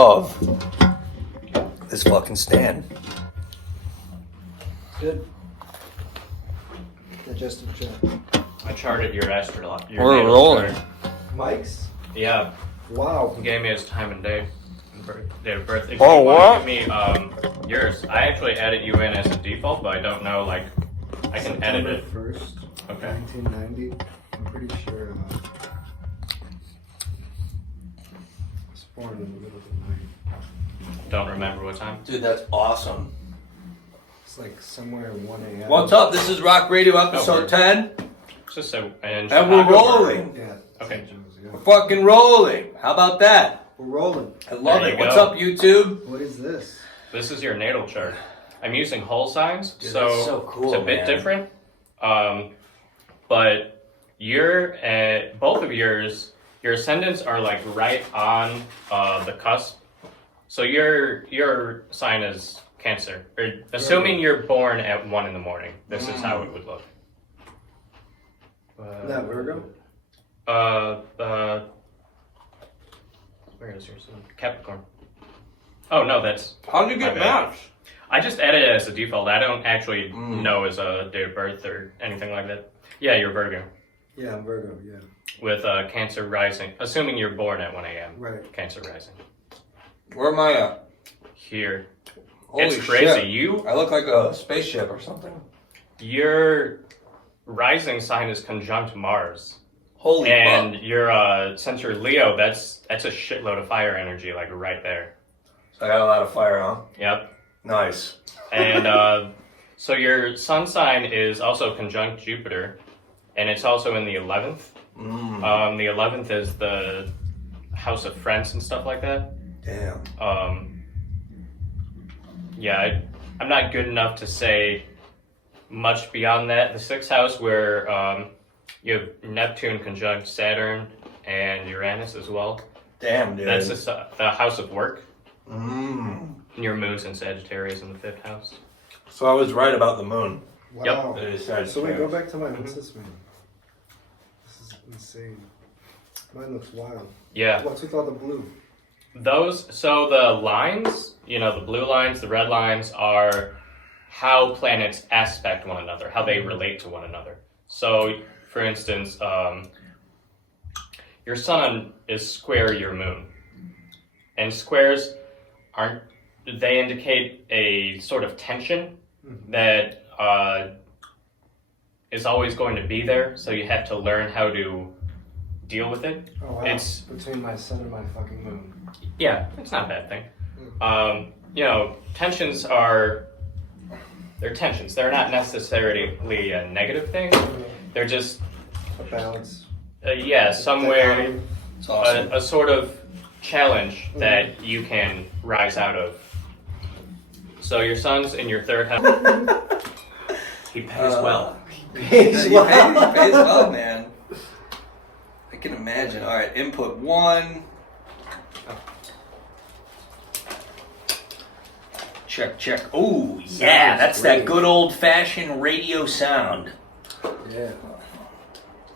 Of this fucking stand. Good. Digestive tract. I charted your astral. We're rolling. Mike's? Yeah. Wow. He gave me his time and day. Date of birth. If Oh, you what? want to give me yours, I actually added you in as a default, but I don't know, like, I can edit it. September 1st, Okay. 1990. I'm pretty sure I was born in the middle of the night. Don't remember what time. Dude, that's awesome. It's like somewhere 1 a.m. What's up? This is Rawk Radio episode we're- 10. Just so, And we're rolling. Yeah. Okay. We're fucking rolling. How about that? We're rolling. I love There it. you What's go. up, YouTube? What is this? This is your natal chart. I'm using whole signs, Dude, so, that's so cool, it's a bit man. different. But both of yours, your ascendants are like right on the cusp. So your sign is Cancer. Or, assuming you're born at 1 in the morning, this is how it would look. Is that Virgo? Where is yours? Capricorn. Oh no, that's. How'd you my get bad. matched? I just added it as a default. I don't actually know as a date of birth or anything like that. Yeah, you're Virgo. Yeah, I'm Virgo, yeah. With Cancer rising. Assuming you're born at 1 a.m. Right. Cancer rising. Where am I at? Here. Holy it's crazy. shit. I look like a spaceship or something. Your rising sign is conjunct Mars. Holy And fuck. your since you're Leo, that's a shitload of fire energy, like right there. So I got a lot of fire, huh? Yep. Nice. And so your sun sign is also conjunct Jupiter, and it's also in the 11th. The 11th is the house of friends and stuff like that. Damn. Yeah, I'm not good enough to say much beyond that. The 6th house, where you have Neptune conjunct Saturn and Uranus as well. Damn, dude. That's just the house of work. Mm. Your moon's in Sagittarius in the 5th house. So I was right about the moon. Wow. It is Sagittarius. So wait, go back to mine. What's this mean? This is insane. Mine looks wild. Yeah. What's with all the blue? So the lines, the blue lines, the red lines are how planets aspect one another, how they relate to one another. So, for instance, your sun is square your moon. And squares they indicate a sort of tension that is always going to be there, so you have to learn how to deal with it. Oh wow. It's between my sun and my fucking moon. Yeah, it's not a bad thing. Tensions they're tensions. They're not necessarily a negative thing. They're just, A balance. somewhere It's awesome. a sort of challenge that you can rise out of. So your son's in your 3rd house. He pays well. Pays well. He pays well, man. I can imagine. All right, input 1. Check. Oh, yeah, that's that good old-fashioned radio sound. Yeah.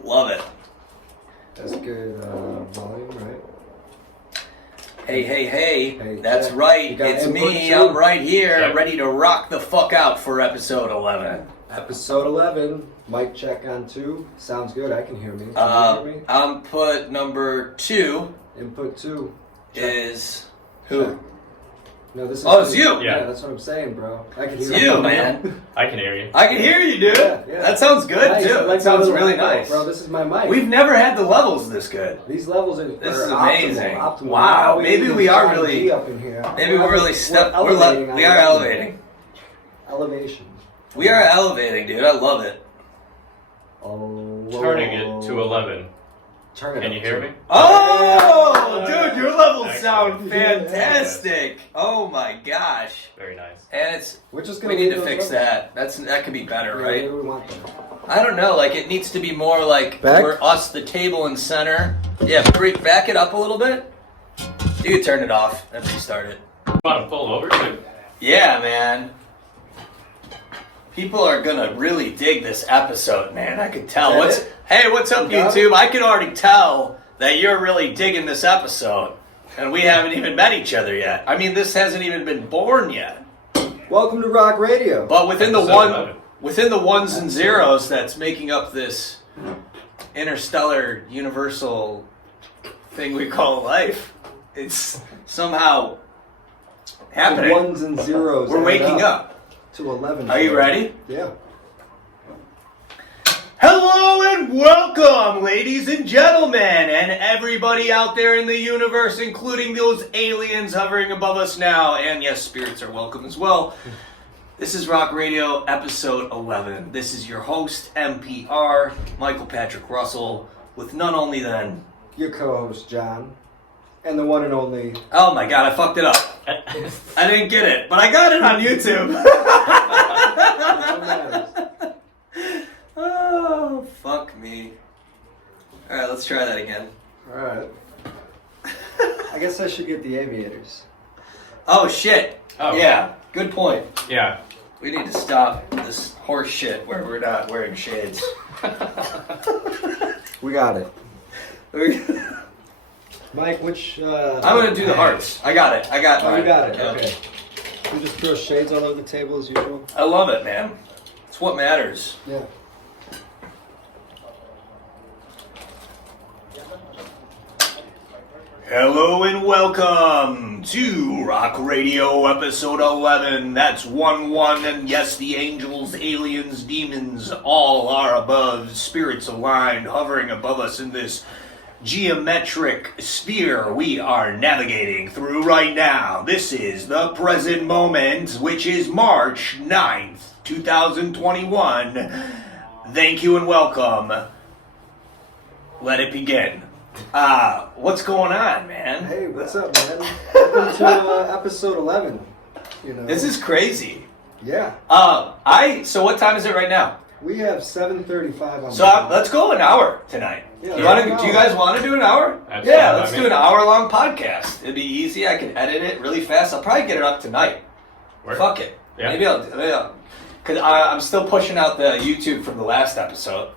Love it. That's good volume, right? Hey, that's check. right. You got It's input me. 2? I'm right here, Yep. ready to rock the fuck out for episode 11. Episode 11. Mic check on 2. Sounds good. I can hear me. Can you hear me? Input number 2 Input 2. Check. is who? Check. No, this is. Oh, it's you. Yeah. That's what I'm saying, bro. I can It's hear you, man. I can hear you. I can hear you, dude. Yeah. That sounds good, Nice. too. I like That sounds the really little nice. bro. This is my mic. We've never had the levels this good. These levels are This are is amazing. Optimal. Wow, Now maybe use we are John really- G up in here. Maybe we're really elevating. we are elevating. Elevation. We are elevating, dude. I love it. Oh. Turning it to 11. Turn it. Can up you hear to- me? Oh, dude, your levels Excellent. sound fantastic. Oh my gosh. Very nice. And We're just we gonna need leave to those fix levels. that could be better, Yeah, right? maybe we want that. I don't know, like it needs to be more like Back? we're us, the table and center. Yeah, back it up a little bit. You can turn it off and restart it. You want to pull over too? Yeah, man. People are gonna really dig this episode, man. I could tell. Is that What's up, You got YouTube? I can already tell that you're really digging this episode. And we haven't even met each other yet. I mean, this hasn't even been born yet. Welcome to Rawk Radio. But within the Episode 11. ones and zeros that's making up this interstellar universal thing we call life, it's somehow happening. The ones and zeros. We're add waking up. to 11. Are you ready? Yeah. Hello and welcome, ladies and gentlemen, and everybody out there in the universe, including those aliens hovering above us now. And yes, spirits are welcome as well. This is Rawk Radio, episode 11. This is your host, MPR, Michael Patrick Russell, with none only than... Your co-host, John. And the one and only... Oh my god, I fucked it up. I didn't get it, but I got it on YouTube. Oh, fuck me. Alright, let's try that again. Alright. I guess I should get the aviators. Oh, shit. Oh. Yeah, good point. Yeah. We need to stop this horse shit where we're not wearing shades. We got it. Mike, which... I'm gonna do the hearts. I got it. I got Oh, mine. you got it. Yeah. Okay. You just throw shades all over the table as usual? I love it, man. It's what matters. Yeah. Hello and welcome to Rawk Radio episode 11. That's 1-1, and yes, the angels, aliens, demons, all are above, spirits aligned, hovering above us in this geometric sphere we are navigating through right now. This is the present moment, which is March 9th, 2021. Thank you and welcome. Let it begin. What's going on, man? Hey, what's up, man? Welcome to episode 11. You know. This is crazy. Yeah. So what time is it right now? We have 7:35 on So let's go an hour tonight. Yeah, Do yeah. you guys want to do an hour? That's Yeah, fine let's by do me. an hour-long podcast. It'd be easy. I can edit it really fast. I'll probably get it up tonight. Word. Fuck it. Yeah. Maybe I'll because I'm still pushing out the YouTube from the last episode.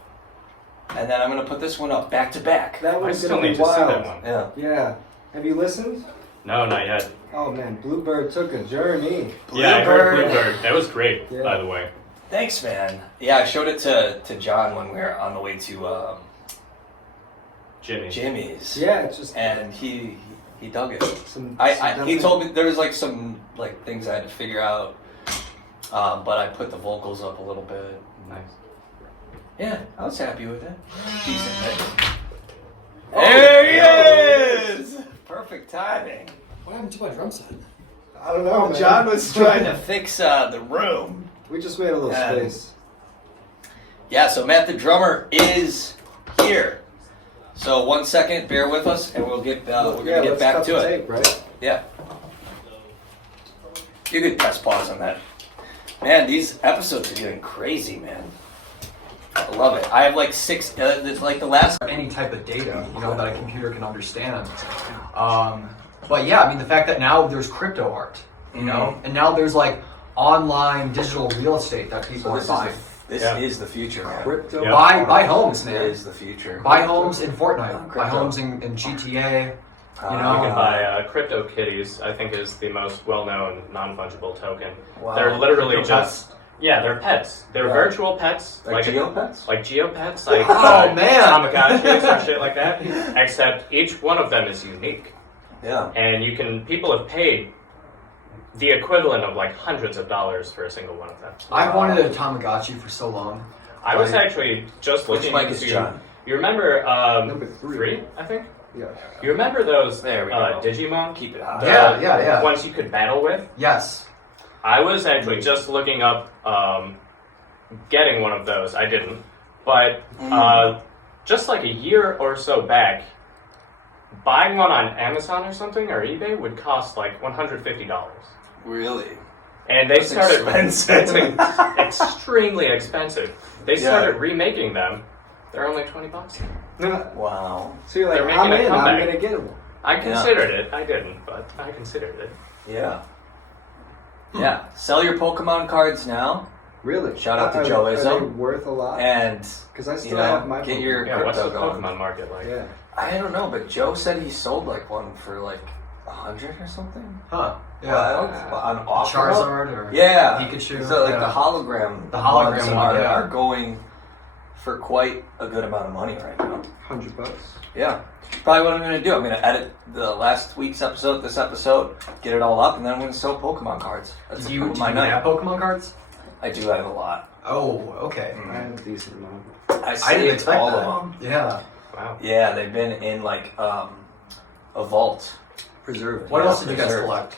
And then I'm going to put this one up back to back. That I one's still gonna be need to see wild. that one. Yeah. Yeah. Have you listened? No, not yet. Oh man, Bluebird took a journey. Yeah, I heard Bluebird. Bluebird. That was great, Yeah. by the way. Thanks, man. Yeah, I showed it to John when we were on the way to Jimmy. Jimmy's. Yeah, it's just And he dug it. some. He told me there was like some like things I had to figure out, but I put the vocals up a little bit. Nice. Yeah, I was happy with it. Decent mix. Oh, There he there is! Perfect timing. What happened to my drum set? I don't know, man. John was trying to fix the room. We just made a little Yeah. space. Yeah, so Matt the drummer is here. So 1 second, bear with us, and we'll get we're gonna get let's back cut to the it. tape, right? Yeah. You could press pause on that. Man, these episodes are getting crazy, man. I love it. I have like 6, it's like the last... Any type of data, that a computer can understand. But yeah, I mean, the fact that now there's crypto art, Mhm. and now there's like online digital real estate that people are buying. This Yeah. is the future, man. Crypto. Yeah. Buy homes, It man. is the future. Buy homes in Fortnite. Crypto. Buy homes in GTA. You know, can buy Crypto Kitties, I think is the most well-known non-fungible token. Wow. They're literally Crypto just... Yeah, they're pets. They're Yeah. virtual pets. Like Geopets? Like Geopets. Like, Oh, man. Tamagotchis or shit like that. Except each one of them is unique. Yeah. And people have paid the equivalent of like hundreds of dollars for a single one of them. I've wanted a Tamagotchi for so long. I was actually just Which looking mic is into... John? You remember... Number 3. 3, I think? Yeah. You remember those There we go. Digimon? Keep it hot. The Yeah. ones you could battle with? Yes. I was actually just looking up getting one of those. I didn't. But just like a year or so back, buying one on Amazon or something or eBay would cost like $150. Really? And they That's started expensive. It's extremely expensive. They started remaking them. They're only $20. Wow. So you're like, They're I'm making a in. I'm comeback. gonna get one. I considered it. I didn't, but I considered it. Yeah. Yeah. Sell your Pokemon cards now, Really? Shout out to Are- Joe Are they Izzo. worth a lot? and Because I still you know, have my get your Yeah, what's the crypto going. Pokemon market like? Yeah. I don't know, but Joe said he sold like one for like 100 or something. Huh. Wild. On offer. Charizard or Yeah. Pikachu. So like yeah. the hologram. The hologram ones one, yeah. are going for quite a good amount of money right now. $100. Yeah. Probably what I'm going to do. I'm going to edit the last week's episode, this episode, get it all up, and then I'm going to sell Pokemon cards. That's Do you my night. have Pokemon cards? I do have a lot. Oh, okay. I have a decent amount. I I didn't saved expect all that. of them. Yeah. Wow. Yeah, they've been in like a vault. Preserved. What Yeah, else did you guys preserved. collect?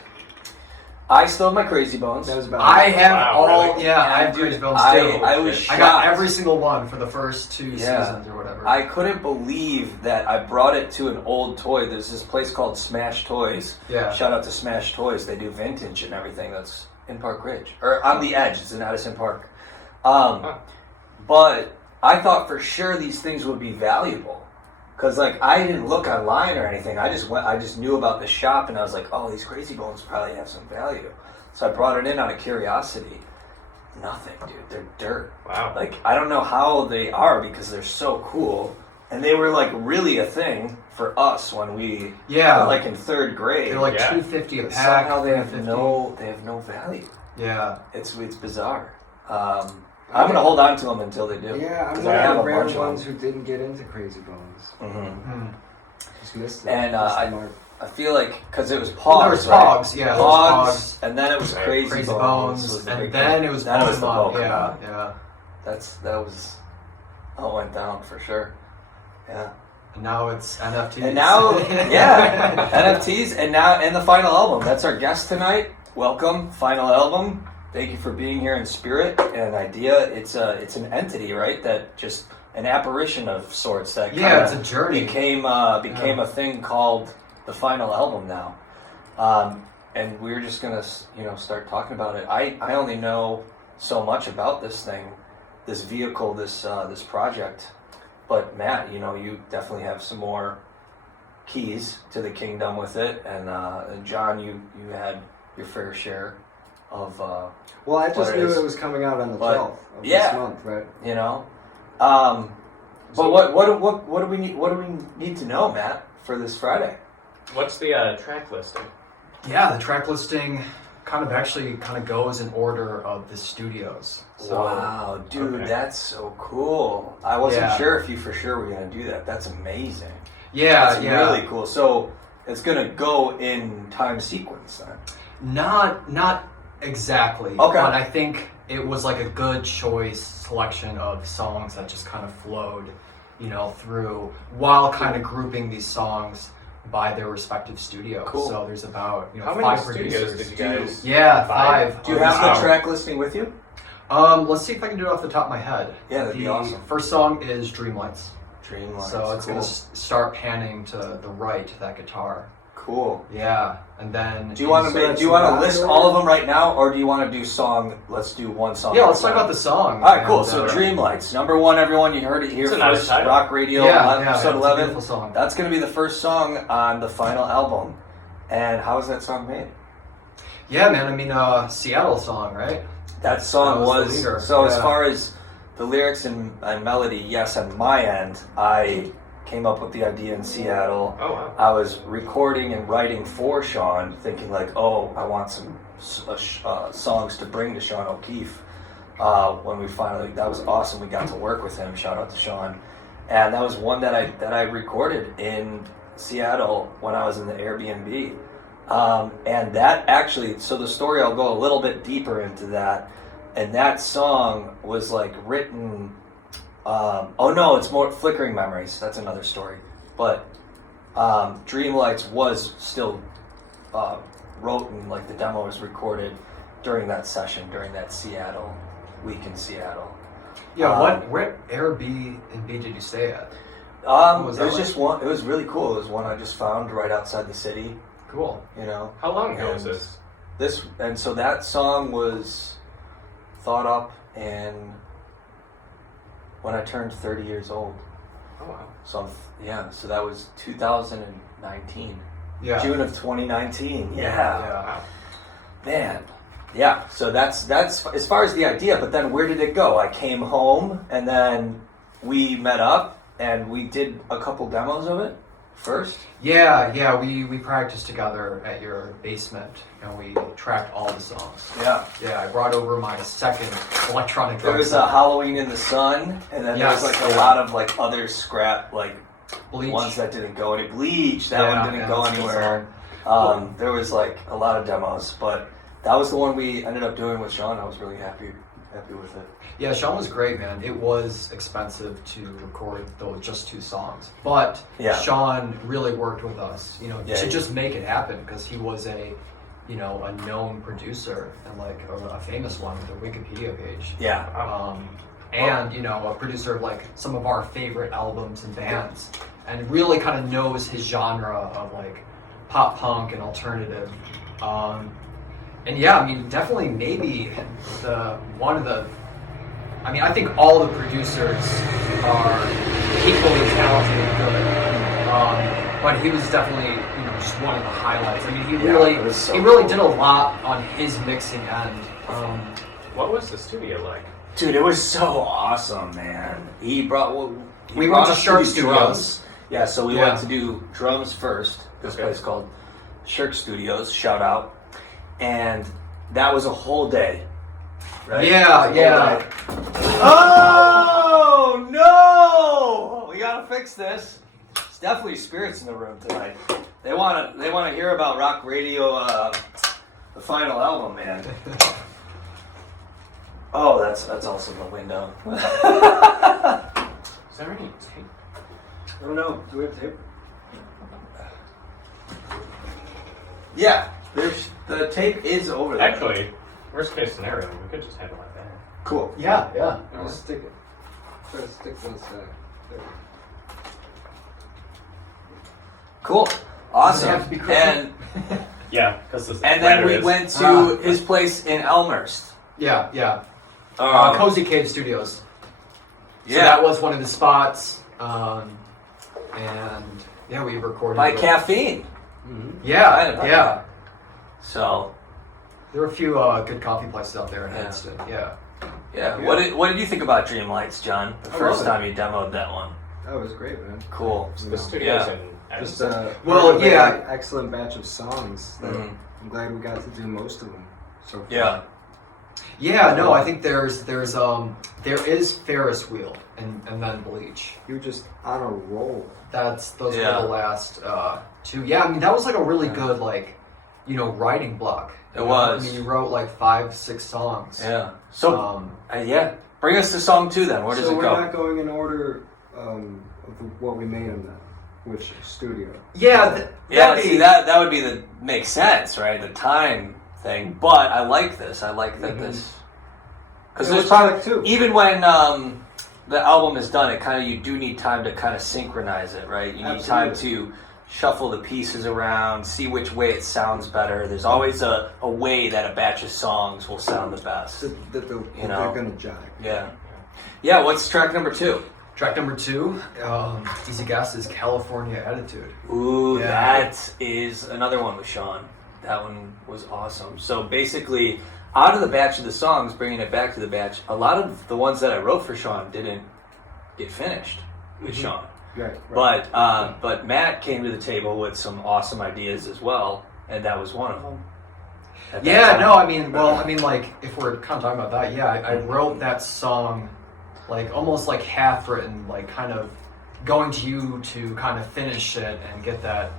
I still have my Crazy Bones. That was about I have Wow, all. really? Yeah, I have Crazy Bones I too. was I shocked. got every single one for the first 2 Yeah. seasons or whatever. I couldn't believe that I brought it to an old toy. There's this place called Smash Toys. Yeah. Shout out to Smash Toys. They do vintage and everything. That's in Park Ridge. Or on the edge. It's in Addison Park. But I thought for sure these things would be valuable. Because like I didn't look online or anything. I just knew about the shop and I was like, oh, these Crazy Bones probably have some value. So I brought it in out of curiosity. Nothing, dude. They're dirt. Wow. Like, I don't know how they are because they're so cool. And they were, like, really a thing for us when we Yeah. were, like, in third grade. They're like Yeah. $2.50 a But pack. somehow they have $3.50. no value. Yeah. It's bizarre. I'm going to hold on to them until they do. Yeah, I'm 'Cause one I have of a the bunch rare of ones them. who didn't get into Crazy Bones. Mm-hmm. Just missed it. And, Missed the mark. I feel like, because it was Pogs, Well, there was right? Pogs, yeah. there was Pogs, and then it was Right. Crazy, Crazy Bones. Bones, was the and big then thing. it was Then it was the Pokemon. Pokemon. Yeah. That was how it went down for sure. Yeah. And now it's NFTs. And now, yeah, NFTs, and the final album. That's our guest tonight. Welcome, final album. Thank you for being here in spirit and idea. It's an entity, right? That just an apparition of sorts. That Yeah, kinda it's a journey. became a thing called the final album now. And we're just gonna start talking about it. I only know so much about this thing, this vehicle, this project. But Matt, you definitely have some more keys to the kingdom with it, and John, you had your fair share of Well, I what just it knew is. it was coming out on the But, 12th of yeah. this month, right? But what do we need to know, Matt, for this Friday? What's the track listing? Yeah, the track listing kind of goes in order of the studios. So, Wow, dude, okay. that's so cool. I wasn't Yeah. sure if you for sure were gonna do that. That's amazing. Yeah, That's yeah. really cool. So it's gonna go in time sequence then. Not exactly. Okay. But I think it was like a good choice selection of songs that just kind of flowed, through while kind of grouping these songs by their respective studios. Cool. So there's about How 5 many producers. studios did you guys? Yeah, Five? 5. Do you have Wow. the track listing with you? Let's see if I can do it off the top of my head. Yeah, that'd the be awesome. First song is Dreamlights. Dreamlights. So it's cool. gonna start panning to the right to that guitar. Cool. Yeah, and then Do you want So to that's list not- all of them right now, or do you want to do song? Let's do one song. Yeah, at a let's talk time? about the song. All right, cool. And, So Dreamlights, number 1, everyone. You heard it here It's a nice first. title. Rawk Radio, Yeah, episode it's a 11. beautiful song. That's going to be the first song on the final album. And how was that song made? Yeah, man. I mean, Seattle song, right? That song That was the was leader, so. As yeah. far as the lyrics and melody, yes, on my end, I came up with the idea in Seattle. Oh wow. I was recording and writing for Sean, thinking like, oh, I want some songs to bring to Sean O'Keefe. When we finally, that was awesome. We got to work with him. Shout out to Sean. And that was one that I recorded in Seattle when I was in the Airbnb. And that actually, so the story, I'll go a little bit deeper into that. And that song was like written. Oh no, it's more Flickering Memories. That's another story. But Dreamlights was still wrote and like the demo was recorded during that session, during that Seattle week in Seattle. Yeah. What Airbnb did you stay at? It was that was like? just one. It was really cool. It was one I just found right outside the city. Cool. How long ago was And this? So that song was thought up and when I turned 30 years old. Oh wow. So so that was 2019. Yeah. June of 2019. Yeah. Wow. Man. Yeah. So that's as far as the idea, but then where did it go? I came home and then we met up and we did a couple demos of it. first? Yeah, we practiced together at your basement, and we tracked all the songs. Yeah. Yeah, I brought over my second electronic drum There was set. a Halloween in the Sun, and then Yes. there was like a lot of like other scrap, like Bleach. ones that didn't go any Bleach. That one didn't go that's a good anywhere. song. There was like a lot of demos, but that was the one we ended up doing with Sean. I was really happy with it. Yeah, Sean was great, man. It was expensive to record those just 2 songs, but Yeah. Sean really worked with us, Yeah, to he- just make it happen because he was a known producer and like a famous one with a Wikipedia page. Yeah. And a producer of like some of our favorite albums and bands, and really kind of knows his genre of like pop punk and alternative. And yeah, I mean, definitely maybe I think all the producers are equally talented and good. But he was definitely, just one of the highlights. I mean, he really did a lot on his mixing end. What was the studio like? Dude, it was so awesome, man. He brought We brought went to us Shark do Studios. drums. Yeah, so we Yeah. went to do drums first. This Okay. place called Shark Studios. Shout out. And that was a whole day. Right? Yeah, It was a whole yeah. day. Oh no! We gotta fix this. It's definitely spirits in the room tonight. They wanna hear about Rawk Radio, the final album, man. Oh, that's also the window. Is there any tape? I don't know. Do we have tape? Yeah, the tape is over there. Actually, worst case scenario, we could just handle it there. Cool. Yeah. I'll stick it. Try to stick to the side. There. Cool. Does Awesome. it have to be crooked? And Yeah, because the then ladder we is- went to his place in Elmhurst. Yeah. Um, Cozy Cave Studios. So Yeah. that was one of the spots. And yeah, we recorded By it. Caffeine. Yeah. So There were a few good coffee places out there in Yeah. Edston. Yeah. yeah. What did you think about Dreamlights, John? The I first love time you demoed that one. That was great, man. Cool. The studio's Yeah. in Just Edison. Well, part of an yeah. excellent batch of songs. That Mhm. I'm glad we got to do most of them. So far. Yeah. Yeah, no, I think there is Ferris Wheel and then Bleach. You were just on a roll. Those Yeah. were the last 2. Yeah, I mean that was like a really good writing block. It You know? was. I mean you wrote like 5-6 songs. Yeah. So yeah, bring us to song 2 then. Where does so it we're go? not going in order of what we made in that. Which studio? Yeah, Yeah, see that would be makes sense, right? The time thing. But I like this. I like that this because It there's was probably track 2. even when the album is done, you do need time to kind of synchronize it, right? You need time to shuffle the pieces around, see which way it sounds better. There's always a way that a batch of songs will sound the best. That they're gonna jive. Yeah. Yeah, what's track number 2? Track number 2, easy guess, is California Attitude. Ooh, Yeah. that is another one with Sean. That one was awesome. So basically, out of the batch of the songs, bringing it back to the batch, a lot of the ones that I wrote for Sean didn't get finished with Sean. Right. But Matt came to the table with some awesome ideas as well, and that was one of them. at that Yeah, time. no, I mean, like, if we're kind of talking about that, yeah, I wrote that song, like, almost like half written, like, kind of going to you to kind of finish it and get that,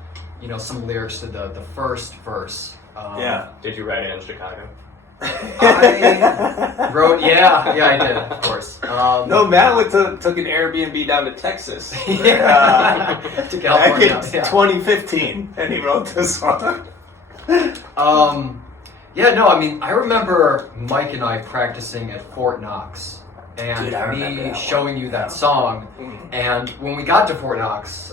some lyrics to the first verse. Yeah. Did you write it in Chicago? I wrote, yeah, I did, of course. No, Matt took an Airbnb down to Texas. Yeah. To Back California. in Yeah. 2015, and he wrote this song. Yeah, no, I mean, I remember Mike and I practicing at Fort Knox, and Dude, I remember me that showing one. you that song. Mhm. And when we got to Fort Knox,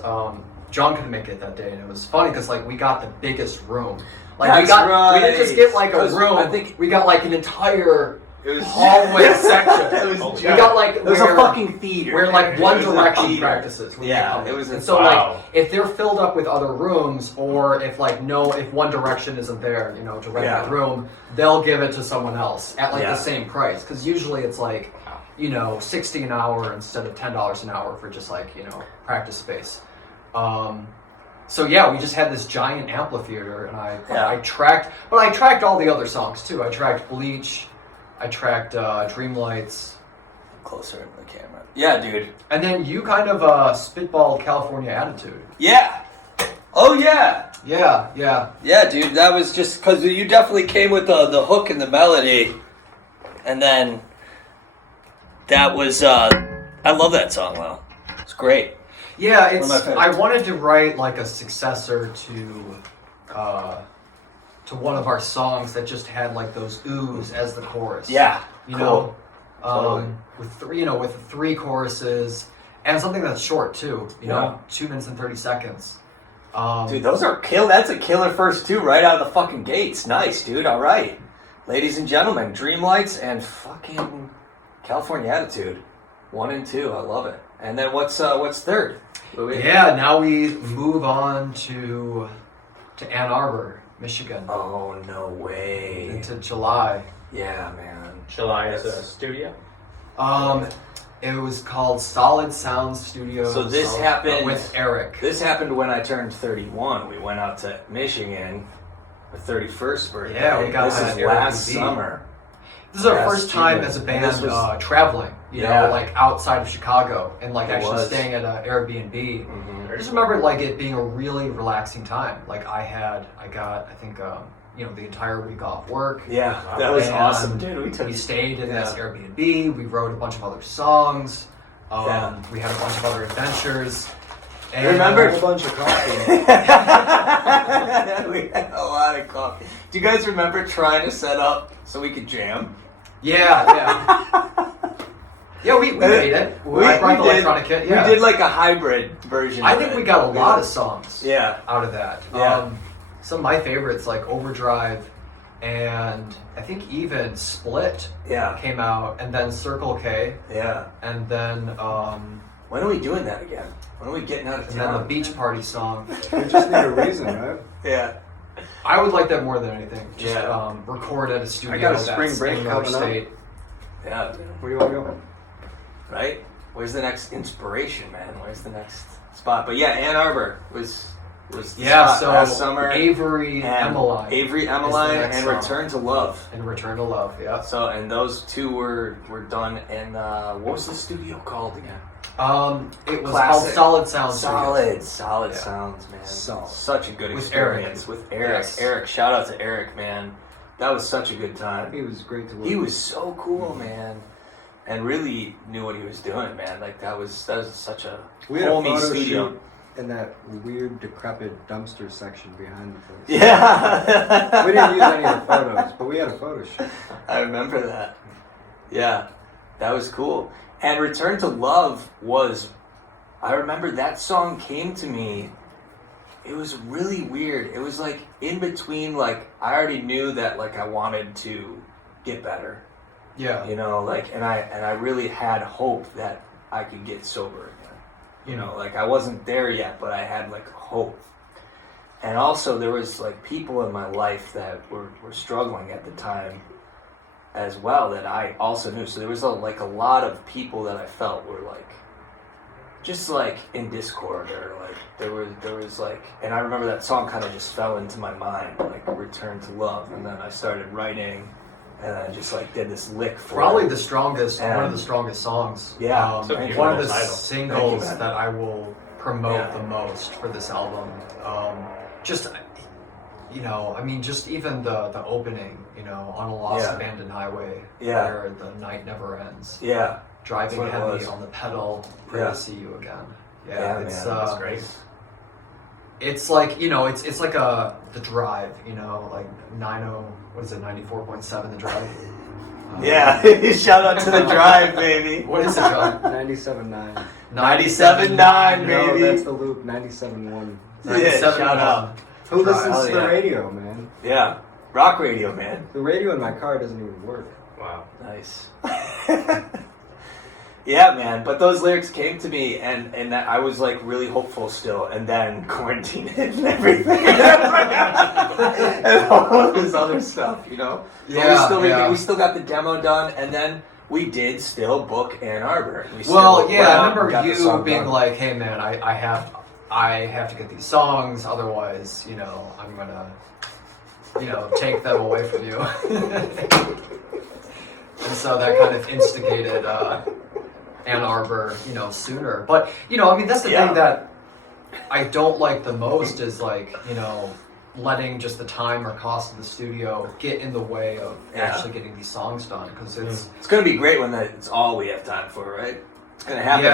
John couldn't make it that day, and it was funny because we got the biggest room. We That's didn't just get like a 'Cause room. I think we got like an entire it was hallway section. It was We We giant. got like It was a fucking theater. where like One It was a Direction theater. practices. when Yeah, you come in. it was. And so Wow. if they're filled up with other rooms, or if if One Direction isn't there, to rent Yeah. that room, they'll give it to someone else at Yeah. the same price. Because usually it's $60 an hour instead of $10 an hour for just practice space. So yeah, we just had this giant amphitheater, and I Yeah. tracked all the other songs too. I tracked Bleach, I tracked Dreamlights, Closer in the camera. Yeah, dude. and then you kind of spitballed California Attitude. Yeah. Oh yeah. Yeah. Yeah, dude. That was just because you definitely came with the hook and the melody, and then that was. I love that song. Wow, it's great. Yeah, One of my favorites. I wanted to write like a successor to one of our songs that just had like those oohs as the chorus. Yeah. You Cool. know, Totally. with three choruses and something that's short too. You know, 2 minutes and 30 seconds. Dude, those are kill. That's a killer first two right out of the fucking gates. Nice, dude. All right, ladies and gentlemen, Dreamlights and fucking California Attitude, 1 and 2. I love it. And then what's third? Louis? Yeah, now we move on to Ann Arbor, Michigan, Oh no way. into July. Yeah, man. July is a Yes. studio. It was called Solid Sound Studios. So this happened- with Eric. This happened when I turned 31. We went out to Michigan, the 31st birthday. Yeah, we got this that is last Airbnb. summer. This is our Yes, first time June. as a And band this was- traveling, you Yeah. know, like outside of Chicago and like It actually was. staying at an Airbnb. Mhm. I just remember like it being a really relaxing time. Like I think the entire week off work. Yeah, that was And awesome, dude. We took. We stayed in this Yeah. Airbnb. We wrote a bunch of other songs. Yeah. We had a bunch of other adventures. And, You remember? A whole bunch of coffee. We had a lot of coffee. Do you guys remember trying to set up so we could jam? Yeah. Yeah, we made it. I brought the electronic kit. Yeah. We did like a hybrid version. I of think it. we got a lot of songs Yeah. out of that. Yeah. Some of my favorites like Overdrive and I think even Split Yeah. came out, and then Circle K, Yeah. and then When are we doing that again? When are we getting out of and then the town? Beach Party song. We just need a reason, right? Yeah. I would like that more than anything. Just Yeah. Record at a studio. I got a that's spring break in our coming up. state. Yeah. dude. Where do you want to go? Right? Where's the next inspiration, man? Where's the next spot? But yeah, Ann Arbor was the Yeah, spot so last summer. Avery and Emmeline Avery is the Emmeline next and song. Return to Love. and Return to Love. Yeah. So and those two were done in what was the studio called again? It was Classic. called Solid Sound Studios. Solid Yeah. sounds, man. Solid. Such a good With Eric. experience with Eric. Yes. Eric, shout out to Eric, man. That was such a good time. He was great to work He with. was so cool, man, and really knew what he was doing, man. Like that was such a We had a homey photo studio. shoot in that weird, decrepit dumpster section behind the place. Yeah, We didn't use any of the photos, but we had a photo shoot. I remember that. Yeah, that was cool. And Return to Love was, I remember that song came to me. It was really weird. It was like in between, like I already knew that like I wanted to get better. Yeah. You know, like, and I really had hope that I could get sober again. You know, like I wasn't there yet, but I had like hope. And also there was like people in my life that were struggling at the time as well that I also knew. So there was a lot of people that I felt were like, just like in discord, or like there was like, and I remember that song kind of just fell into my mind, like Return to Love. And then I started writing, and I just like did this lick for Probably it. the strongest, one And- of the strongest songs. Yeah, it's a one beautiful of the title. singles man. that I will promote Yeah. the most for this album. Just, you know, I mean, just even the opening, you know, on a lost Yeah. abandoned highway, Yeah. where the night never ends. Yeah, Driving That's what it heavy was. on the pedal, pray Yeah. to see you again. yeah, Yeah, man, it's that's great. It's like, you know, it's like the drive, you know, like 94.7 the drive. Yeah, shout out to the drive, baby. What is the drive? 97.9. 97.9, No, baby. that's the loop. 97.1. Yeah, shout out. Who Drive. listens Hell to yeah. the radio, man? Yeah, Rawk Radio, man. The radio in my car doesn't even work. Wow. Nice. Yeah, man. But those lyrics came to me, and that I was like really hopeful still, and then quarantine hit and everything, and all this other stuff, you know. But we still got the demo done, and then we did still book Ann Arbor. We still Well, went yeah, I out and got remember the you song being done. like, "Hey, man, I I have to get these songs, otherwise, I'm gonna, take them away from you. And so that kind of instigated Ann Arbor, sooner. But, that's the thing that I don't like the most is like, letting just the time or cost of the studio get in the way of actually getting these songs done. Because it's going to be great when it's all we have time for, right? It's going to happen.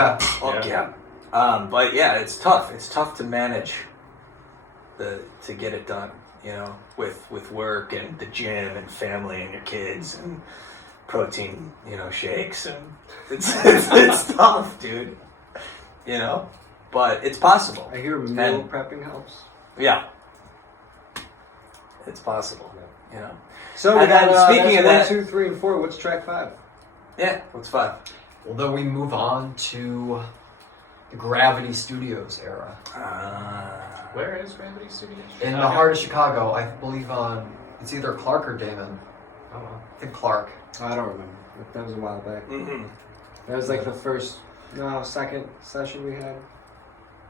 Yeah. But yeah, it's tough. It's tough to manage to get it done, with work and the gym and family and your kids and protein, shakes, and it's tough, dude. But it's possible. I hear meal prepping helps. Yeah, it's possible. So we got speaking of that, 1, 2, 3, and 4. What's track 5? Yeah, what's 5? Well, then we move on to the Gravity Studios era. Where is Gravity Studios? In the heart of Chicago, I believe on, it's either Clark or Damon. Oh, wow. I think Clark. I don't remember. That was a while back. Mm-hmm. That was like the second session we had.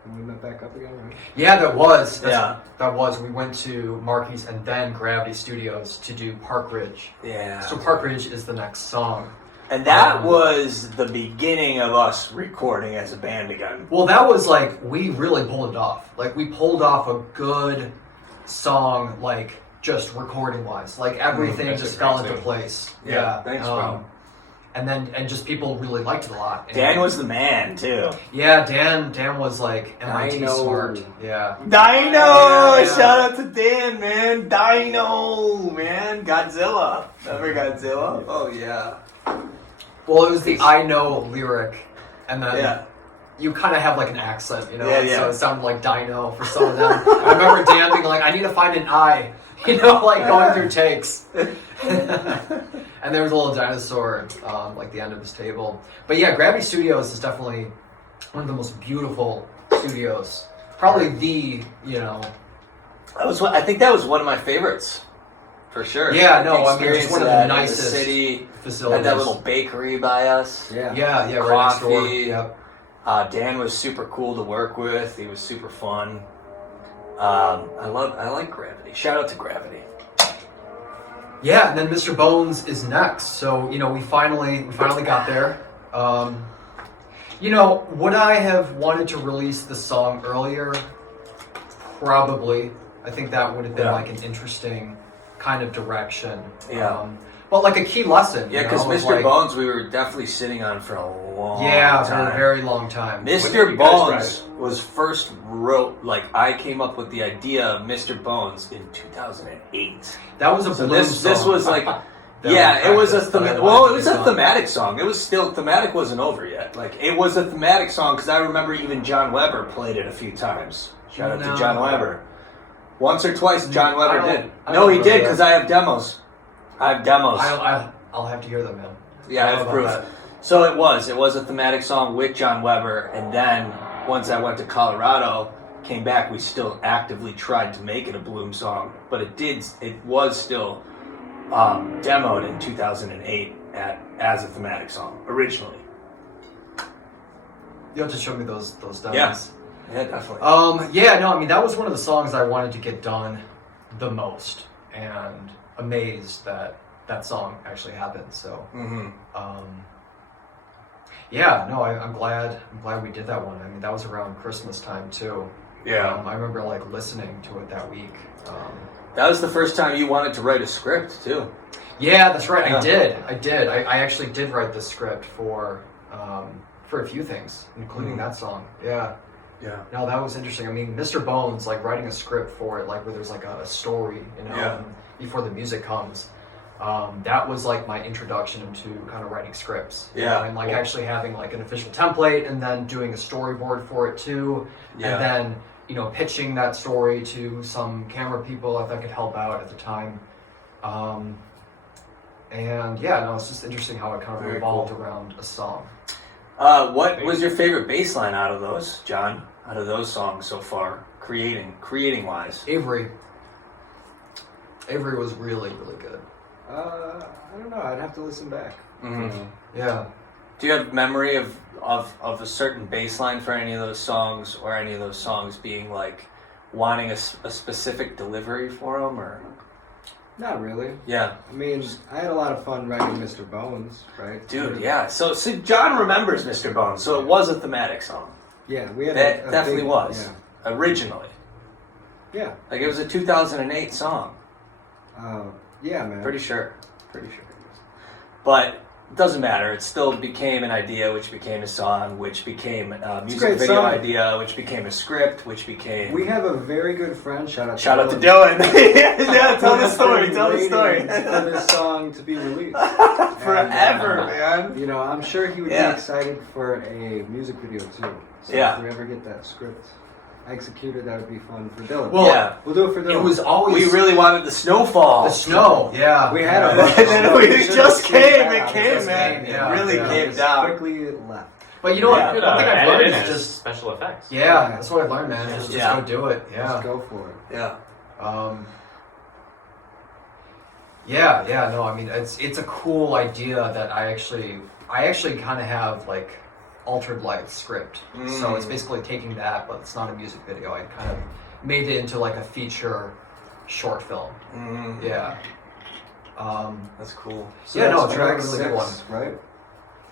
And we met back up again, right? Yeah, that was. Yeah. That was. We went to Marquis and then Gravity Studios to do Park Ridge. Yeah. So Park Ridge is the next song. And that was the beginning of us recording as a band again. Well, that was like, we really pulled it off. Like, we pulled off a good song, like, just recording-wise. Like, everything just fell into place. Yeah, thanks, bro. And just people really liked it a lot. And Dan was the man, too. Yeah, Dan was like MIT Dino. smart. Yeah. Dino! Yeah. Shout out to Dan, man. Dino, man. Godzilla. Remember Godzilla? Oh, yeah. Well, it was the I know lyric, and then you kind of have like an accent, Yeah. So it sounded like Dino for some of them. I remember Dan being like, I need to find an I, like going through takes. And there was a little dinosaur, like the end of his table. But yeah, Gravity Studios is definitely one of the most beautiful studios. Probably I think that was one of my favorites. For sure. Yeah, no, The I mean, it's one of the experience nicest in the city. facilities. Had that little bakery by us. Yeah. Yeah, right next door. Coffee. Yep. Dan was super cool to work with. He was super fun. I like Gravity. Shout out to Gravity. Yeah, and then Mr. Bones is next. So, we finally got there. Would I have wanted to release the song earlier? Probably. I think that would have been like an interesting kind of direction. Yeah. But like a key lesson. Yeah, because Mr. Bones we were definitely sitting on for a long time. For a very long time. Mr. Bones was first wrote, I came up with the idea of Mr. Bones in 2008. That was a balloon song. This was like, it was a thematic song. It was still, thematic wasn't over yet. It was a thematic song because I remember even John Weber played it a few times. Shout out to John Weber. Once or twice John Weber did. No, he did because I have demos. I'll have to hear them, man. Yeah, I have proof. That. So it was a thematic song with John Weber, and then once I went to Colorado, came back, we still actively tried to make it a Bloom song, but it was still demoed in 2008 as a thematic song originally. You'll have to show me those demos. Yeah, definitely. That was one of the songs I wanted to get done the most, and amazed that song actually happened. So, I'm glad we did that one. I mean, that was around Christmas time too. Yeah. I remember listening to it that week. That was the first time you wanted to write a script too. Yeah, that's right. Yeah. I did. I actually did write the script for a few things, including that song. Yeah. Yeah. No, that was interesting. I mean, Mr. Bones, writing a script for it, where there's a story, before the music comes. That was my introduction into kind of writing scripts. Yeah. And actually having an official template and then doing a storyboard for it too. Yeah. And then, pitching that story to some camera people that could help out at the time. It's just interesting how it kind of revolved around a song. What was your favorite bass line out of those, John? Out of those songs so far, creating wise? Avery was really, really good. I don't know. I'd have to listen back. Mm-hmm. Yeah. Do you have memory of a certain bass line for any of those songs, or any of those songs being like wanting a specific delivery for them, or? Not really. Yeah. I mean, I had a lot of fun writing Mr. Bones, right? Dude, yeah. So John remembers Mr. Bones, so it was a thematic song. Yeah, we had It a definitely big, was. Originally. Yeah. Like, it was a 2008 song. Yeah, man. Pretty sure. But it doesn't matter. It still became an idea, which became a song, which became a music great video song. idea, which became a script, which became... We have a very good friend. Shout out to Dylan. Yeah, tell the Who story. has Tell the been story. waiting for this song to be released. Forever, And, man. You know, I'm sure he would Yeah. be excited for a music video too. So Yeah. if we ever get that script executed, that would be fun for Dylan. Well, Yeah. We'll do it for Dylan. It was always We really wanted the snowfall. the snow. Yeah, We had a And bunch of then snow. it We just should've came. seen It that. came, Just man. came, It really yeah. came Just down. Quickly left. But you know Yeah. what? Could One thing I've edit learned in is as just special effects. yeah. That's what I learned, man. Just Yeah. go do it. Just Yeah. go for it. Yeah. Yeah. No, I mean it's a cool idea that I actually kind of have like altered light script. So it's basically taking that, but it's not a music video. I kind of made it into like a feature short film. Yeah. That's cool. So Yeah, no, that's it's a track really good 6, right?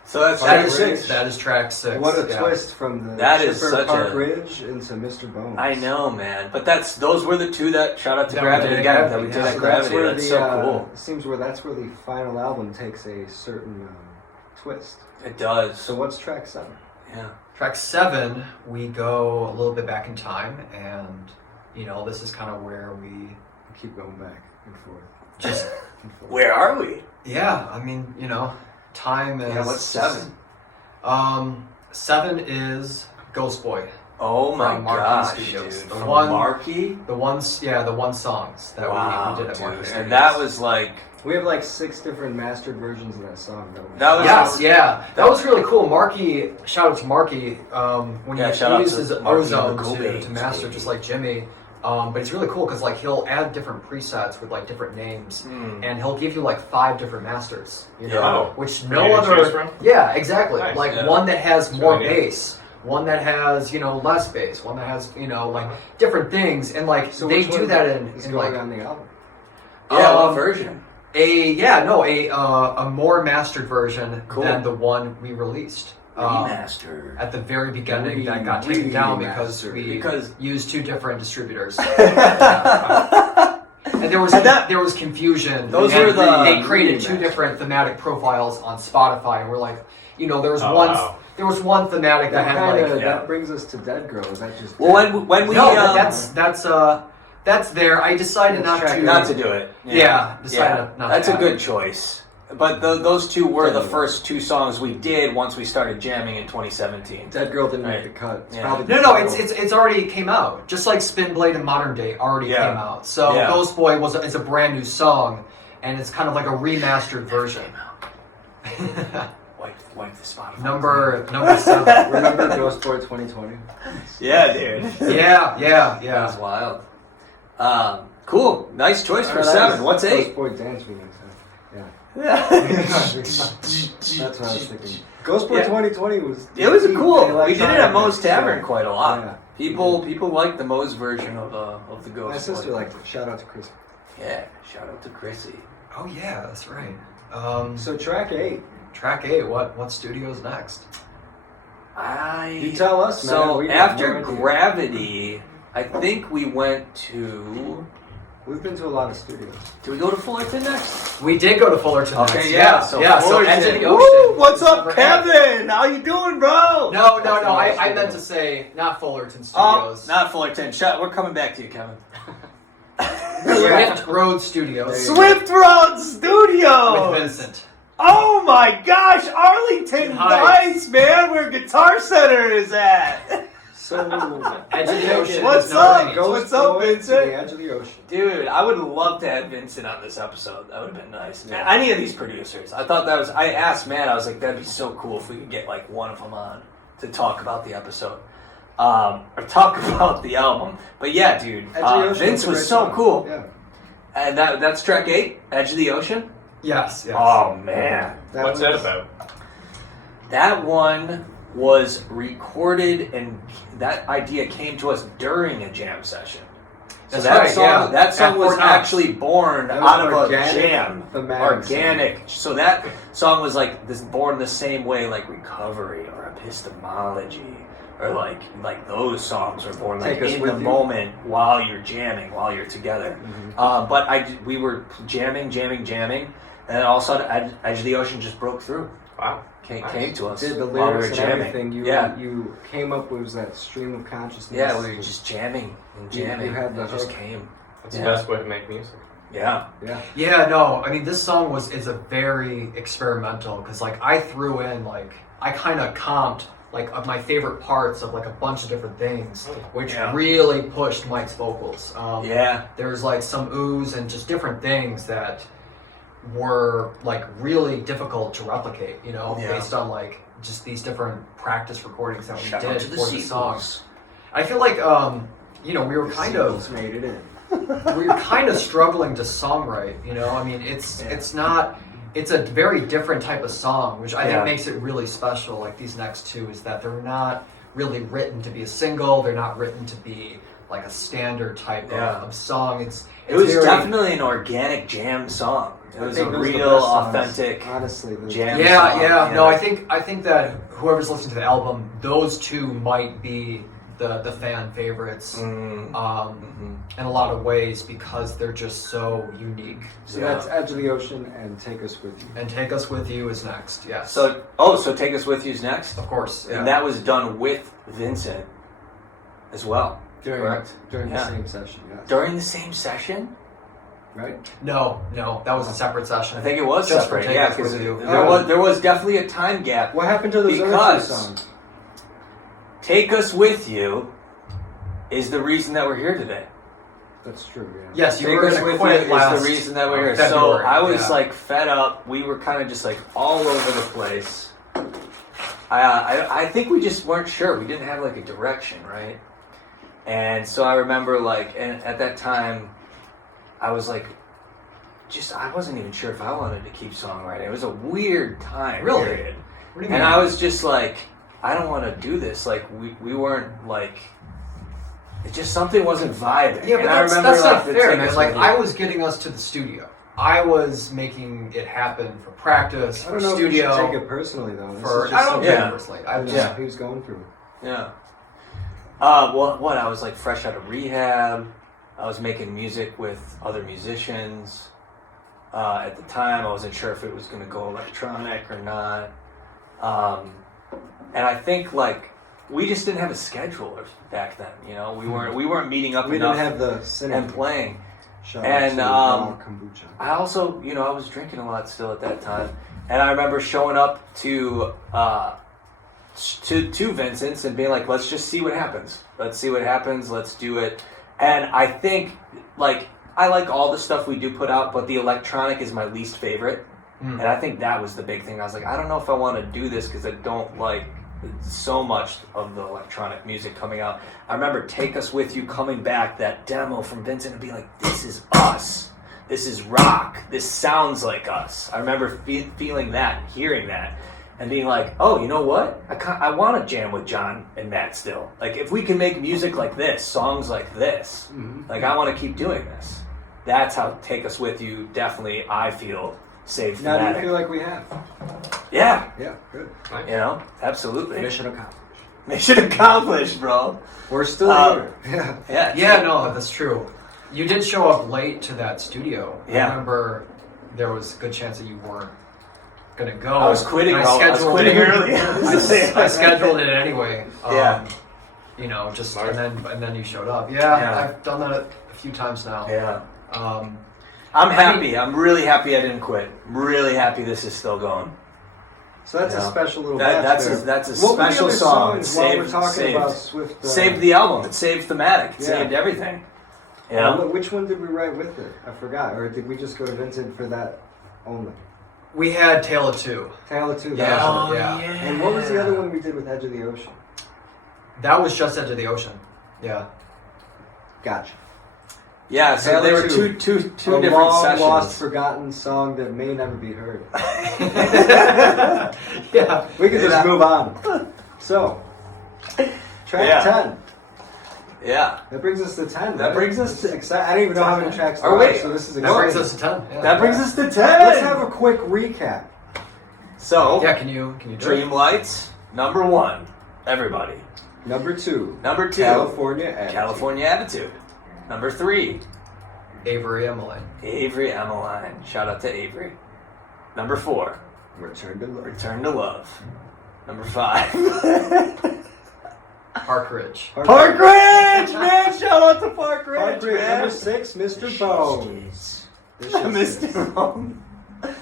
So that's Park track Ridge. 6. That is track 6. What a yeah. twist from the That is Chipper such Park a- Ridge into Mr. Bones. I know, man. But those were the two that shout out to That we Gravity did again. Gravity, That we yeah. did So at that's Gravity. where That's the, so cool. seems where that's where the final album takes a certain twist. It does. So what's track 7? Yeah. Track 7, we go a little bit back in time, and you know this is kind of where we Keep going back and forth. just And forth. Where are we? yeah. I mean, you know, time is. Yeah, what's 7? 7 is Ghost Boy. Oh my From Marquee gosh, Studios. dude. The From one- Marquee? The one songs that Wow, we did at dude. Marquee Studios. And that was like... We have like 6 different mastered versions of that song. That was- Yes, yeah, that was really cool. Marky, shout out to Marky. When Yeah, he shout out uses to Marky Ozone and the Cool to Babes, master, baby. just like Jimmy. But it's really cool because like he'll add different presets with like different names, and he'll give you like 5 different masters. You know, Yeah. which For no you to other. choose from? Yeah, exactly. Nice, like yeah. one that has more neat. bass, one that has less bass, one that has like different things, and like So they which do one that is in going like on the album. Yeah, what Um, version? a more mastered version Cool. than the one we released. Remastered. At the very beginning, that got taken down because we Because- used 2 different distributors. Yeah. And there was confusion. Those and were the they created 2 remastered. different thematic profiles on Spotify, and we're like, there was Oh, one wow. there was one thematic that That had kind of like yeah. that brings us to Dead Girl. Is that just Well, Dead? when we... no, that's there. I decided Let's not track to it. Not to do it. decided not That's to a add good it. choice. But those 2 were the Definitely. first 2 songs we did once we started jamming in 2017. Dead Girl didn't Right. make the cut. It's Yeah. probably No, the it's already came out. Just like Spin Blade and Modern Day already Yeah. came out. So Yeah. Ghost Boy is a brand new song, and it's kind of like a remastered version. Wipe the Spotify. number 7. Remember Ghost Boy 2020? Yeah, dude. Yeah. That was wild. Cool. Nice choice for Or that 7. was What's 8? Ghost Boy Dance Remix. Yeah. Yeah. That's what I was thinking. Ghost Boy Yeah. 2020 was. It was deep cool. We electronic did it at Moe's mix, Tavern yeah. quite a lot. Yeah. People liked the Moe's version of the Ghost. My sister Boy. liked it. Shout out to Chris. Yeah. Shout out to Chrissy. Oh yeah, that's right. So track 8. Track 8. What studio's next? You tell us, man. So We have after no idea. Gravity, I think we went to. We've been to a lot of studios. Did we go to Fullerton next? We did go to Fullerton. Okay, next. yeah. So Fullerton. Edge of the Woo! Ocean. What's up, Number 8. Kevin? How you doing, bro? No. I meant to say not Fullerton Studios. Not Fullerton. We're coming back to you, Kevin. Swift Road Studios. Swift Road Studios. With Vincent. Oh my gosh, Arlington Heights. Heights, man, where Guitar Center is at. So, Edge of the Ocean. What's is number up? 8. Ghost What's up, Boy Vincent? To the Edge of the Ocean. Dude, I would love to have Vincent on this episode. That would have been nice. Yeah. Any of these producers. I thought that was. I asked Matt. I was like, that'd be so cool if we could get like one of them on to talk about the episode, or talk about the album. But yeah, dude, Edge of the Ocean Vince a was great so song. cool. Yeah. And that's track 8, Edge of the Ocean. Yes. Oh man, That What's was- that about? That one was recorded, and that idea came to us during a jam session. So That's that right, song, yeah. that song At was Fort Knox. actually born That was out of organic, a jam. thematic Organic. So that song was like this, born the same way, like Recovery or Epistemology, or like those songs were born like Take Us in With the You. moment while you're jamming, while you're together. But we were jamming, and then all of a sudden, Edge of the Ocean just broke through. Wow. Came to us Did the while we were lyrics and jamming. everything. You came up with that stream of consciousness. Yeah, we were just jamming and jamming. You had the and it just hook. came. It's the best way to make music. Yeah. Yeah. Yeah, no, I mean, this song is a very experimental, because, like, I threw in, like, I kind of comped, like, of my favorite parts of, like, a bunch of different things, which Yeah. really pushed Mike's vocals. Yeah. There's, like, some oohs and just different things that were, like, really difficult to replicate, you know, Yeah. based on, like, just these different practice recordings that we Shout out did to the for the sequels. songs. I feel like, you know, we were kind of... Sequels made it in. we were kind of struggling to songwrite, you know. I mean, it's not. It's a very different type of song, which I Yeah. think makes it really special. Like these next two, is that they're not really written to be a single. They're not written to be like a standard type Yeah. of song. It was very, definitely an organic jam song. It was a think those are the real, best songs, authentic honestly. jam Yeah, song. yeah. you No, know? I think that whoever's listening to the album, those two might be the fan favorites. In a lot of ways, because they're just so unique. So Yeah. that's Edge of the Ocean and Take Us With You. And Take Us With You is next. Yes. So Take Us With You's next? of course. Yeah. And that was done with Vincent as well. During the Yeah. same session, yes. During the same session? Right? No, that was a separate session. I think it was Just for separate. Take Yeah, Us because With You. there was definitely a time gap. What happened to those other two Because- songs? Take Us With You is the reason that we're here today. That's true, yeah. Yes, you Take were Us going to With quit You last is the reason that we're here. So February, I was yeah. like fed up. We were kind of just like all over the place. I think we just weren't sure. We didn't have like a direction, right? And so I remember like, and at that time, I was like, I wasn't even sure if I wanted to keep songwriting. It was a weird time Really? period. What do you And mean? I was just like, I don't want to do this. Like we weren't like, it just something wasn't vibing. Yeah, but And I that's remember, not the fair, Take man. Us Like With You. I was getting us to the studio. I was making it happen for practice, I for don't know if you studio. should take it personally, though. This for is I just don't something take Yeah. it personally. I just Yeah. he was going through. Yeah. Well, what? I was like fresh out of rehab. I was making music with other musicians. At the time, I wasn't sure if it was going to go electronic or not. And I think like we just didn't have a schedule back then. You know, we weren't meeting up We enough didn't have the synergy. and playing. Shout And, out to kombucha. I also, I was drinking a lot still at that time, and I remember showing up to Vincent's and being like, "Let's just see what happens. Let's see what happens. Let's do it." And I think, like, I like all the stuff we do put out, but the electronic is my least favorite, and I think that was the big thing. I was like, I don't know if I want to do this because I don't like so much of the electronic music coming out. I remember Take Us With You coming back, that demo from Vincent, and being like, this is us. This is rock. This sounds like us. I remember feeling that, hearing that, and being like, oh, you know what? I want to jam with John and Matt still. Like, if we can make music like this, songs like this, like, I want to keep doing this. That's how Take Us With You definitely, I feel, saved Now do you Thematic. feel like we have? Yeah, Yeah, good. absolutely. Mission accomplished. Mission accomplished, bro. We're still Uh, here. Yeah. Yeah, no, that's true. You did show up late to that studio. Yeah. I remember there was a good chance that you weren't gonna go. I was quitting. And I was quitting early. I scheduled it anyway. Yeah. And then you showed up. Yeah, Yeah. I've done that a few times now. Yeah. Um, I'm happy. I'm really happy I didn't quit. I'm really happy this is still going. So that's Yeah. a special little That- batch that's a- there. that's a What were the special other song. songs while we're Saved- talking saved. about Swift. Saved the album. It saved Thematic. It Yeah. saved everything. Which one did we write with it? I forgot. Or did we just go to Vincent for that only? we had Tale of Two. Tale of Two. Yeah. that was Oh, it. yeah. And what was the other one we did with Edge of the Ocean? That was just Edge of the Ocean. Yeah. Gotcha. Yeah, so Halley there were 2. two A different long sessions. lost, forgotten song that may never be heard. Yeah. We can just move on. So, track 10. Yeah. That brings us to 10. That right? brings us This is to- exciting. I don't even know how many tracks there Oh, are, wait. so this is That exciting. brings us to 10. Yeah. That brings us to 10. Let's have a quick recap. So, Yeah, can you do it? Dream Lights, number 1. Everybody. Number 2. Number 2. California Attitude. California Attitude. Number 3. Avery Emily. Avery Emmeline. Shout out to Avery. Number 4. Return to Love. Return to Love. Number 5. Park Ridge. Park Ridge, man! Shout out to Park Ridge, Park Ridge. man! Number 6, Mr. Bones. This shit's Mr. Bones.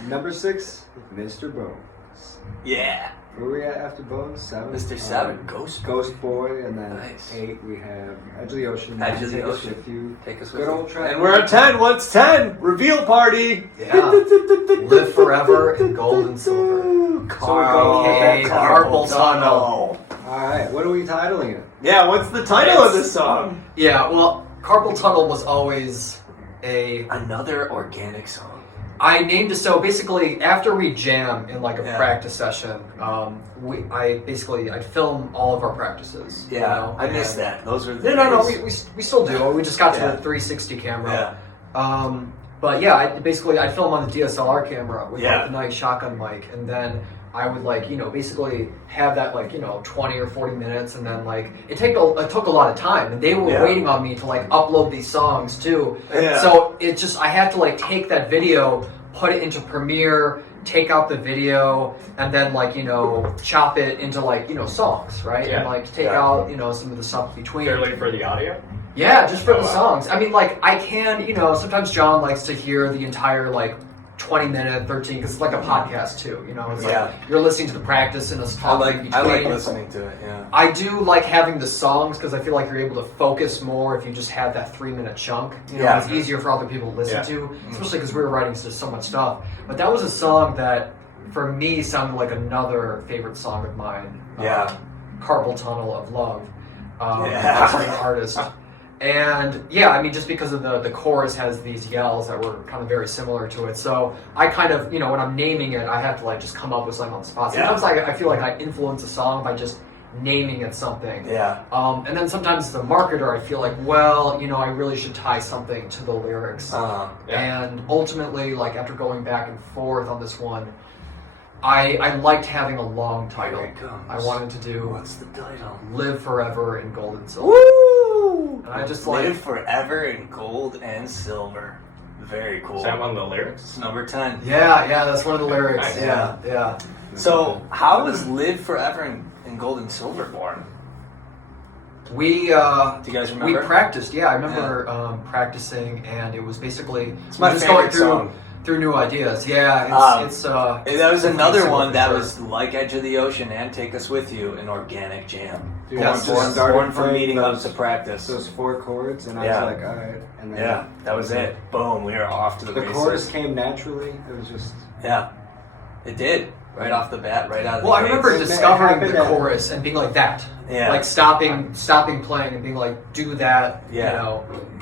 Number 6, Mr. Bones. Yeah. Where are we at after Bones? 7? Mr. 7, Ghost Boy. Ghost Boy, and then Nice. 8 we have Edge of the Ocean. Edge of the Take Us Ocean. With You. Take us with Good you. old track. And we're at 10. What's 10? Reveal party. Yeah. Live Forever in Gold and Silver. Carpal Carpal Tunnel. Alright, what are we titling it? Yeah, what's the title of this song? Yeah, well, Carpal Tunnel was always Another organic song. I named it, so basically after we jam in like a Yeah. practice session, I'd film all of our practices. Yeah, you know, I missed and- that. Those were the No, days. we still do. We just got to Yeah. the 360 camera. Yeah. But yeah, I'd film on the DSLR camera with Yeah. like, the nice shotgun mic, and then I would basically have that 20 or 40 minutes, and then it took a lot of time, and they were Yeah. waiting on me to upload these songs too. Yeah. So I have to take that video, put it into Premiere, take out the video, and then chop it into songs, right? Yeah. And take Yeah. out some of the stuff between. Purely for the audio? Yeah, just for Oh, the wow. songs. I mean, I can, sometimes John likes to hear the entire 20-minute, 13, because it's like a podcast too, It's Yeah. like you're listening to the practice and us I talking between. like listening to it, yeah. I do like having the songs because I feel like you're able to focus more if you just have that 3-minute chunk. Yeah. It's easier for other people to listen Yeah. to, especially because we were writing so much stuff. But that was a song that, for me, sounded like another favorite song of mine. Yeah. Carpal Tunnel of Love. Yeah. By some artist. And yeah, I mean, just because of the chorus has these yells that were kind of very similar to it. So I kind of, when I'm naming it, I have to just come up with something on the spot. Yeah. Sometimes I feel like I influence a song by just naming it something. Yeah. And then sometimes as a marketer, I feel like, well, I really should tie something to the lyrics. Yeah. And ultimately, after going back and forth on this one, I liked having a long title. Here it comes. I wanted to do What's the title? Live Forever in Gold and Silver. Woo! And I just Live forever in gold and silver. Very cool. Is that one of the lyrics? It's number 10. Yeah, that's one of the lyrics. Nice. Yeah. So, how was Live Forever in Gold and Silver born? We Do you guys remember? we practiced. Yeah, I remember practicing, and it was basically It's my just favorite going song. through new ideas. Yeah, it's That was another single one for that sure. was like Edge of the Ocean and Take Us With You, an organic jam. Dude, Yeah, I just just started born for playing meeting up those- to practice. Those 4 chords, and I Yeah. was like, alright. And then Yeah, that was it. Boom, we were off to the The races. chorus came naturally. It was just. Yeah, it did. Right off the bat, right out of Well, the I remember gates. discovering happened the at- chorus and being like that. Yeah. Stopping playing and being like, do that. Yeah.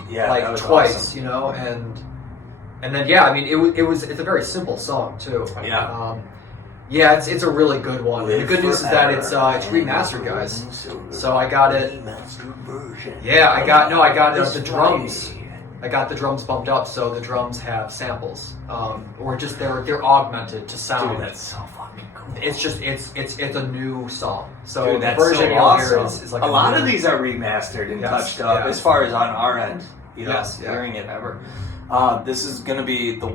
Yeah, that was twice. awesome. And then yeah, I mean, it's a very simple song too. Yeah. Yeah, it's a really good one. And the Live good news is that forever it's remastered, guys. in silver. So I got it. Remastered version. Yeah, I got This the drums. Friday. I got the drums bumped up, so the drums have samples, or just they're augmented to sound. Dude, that's so fucking cool. It's just it's a new song. So Dude, the that's version so you'll awesome. hear is like a lot new- of these are remastered and Yes, touched up, yeah. as far as on our end. Yes, yeah. Hearing it ever. This is going to be the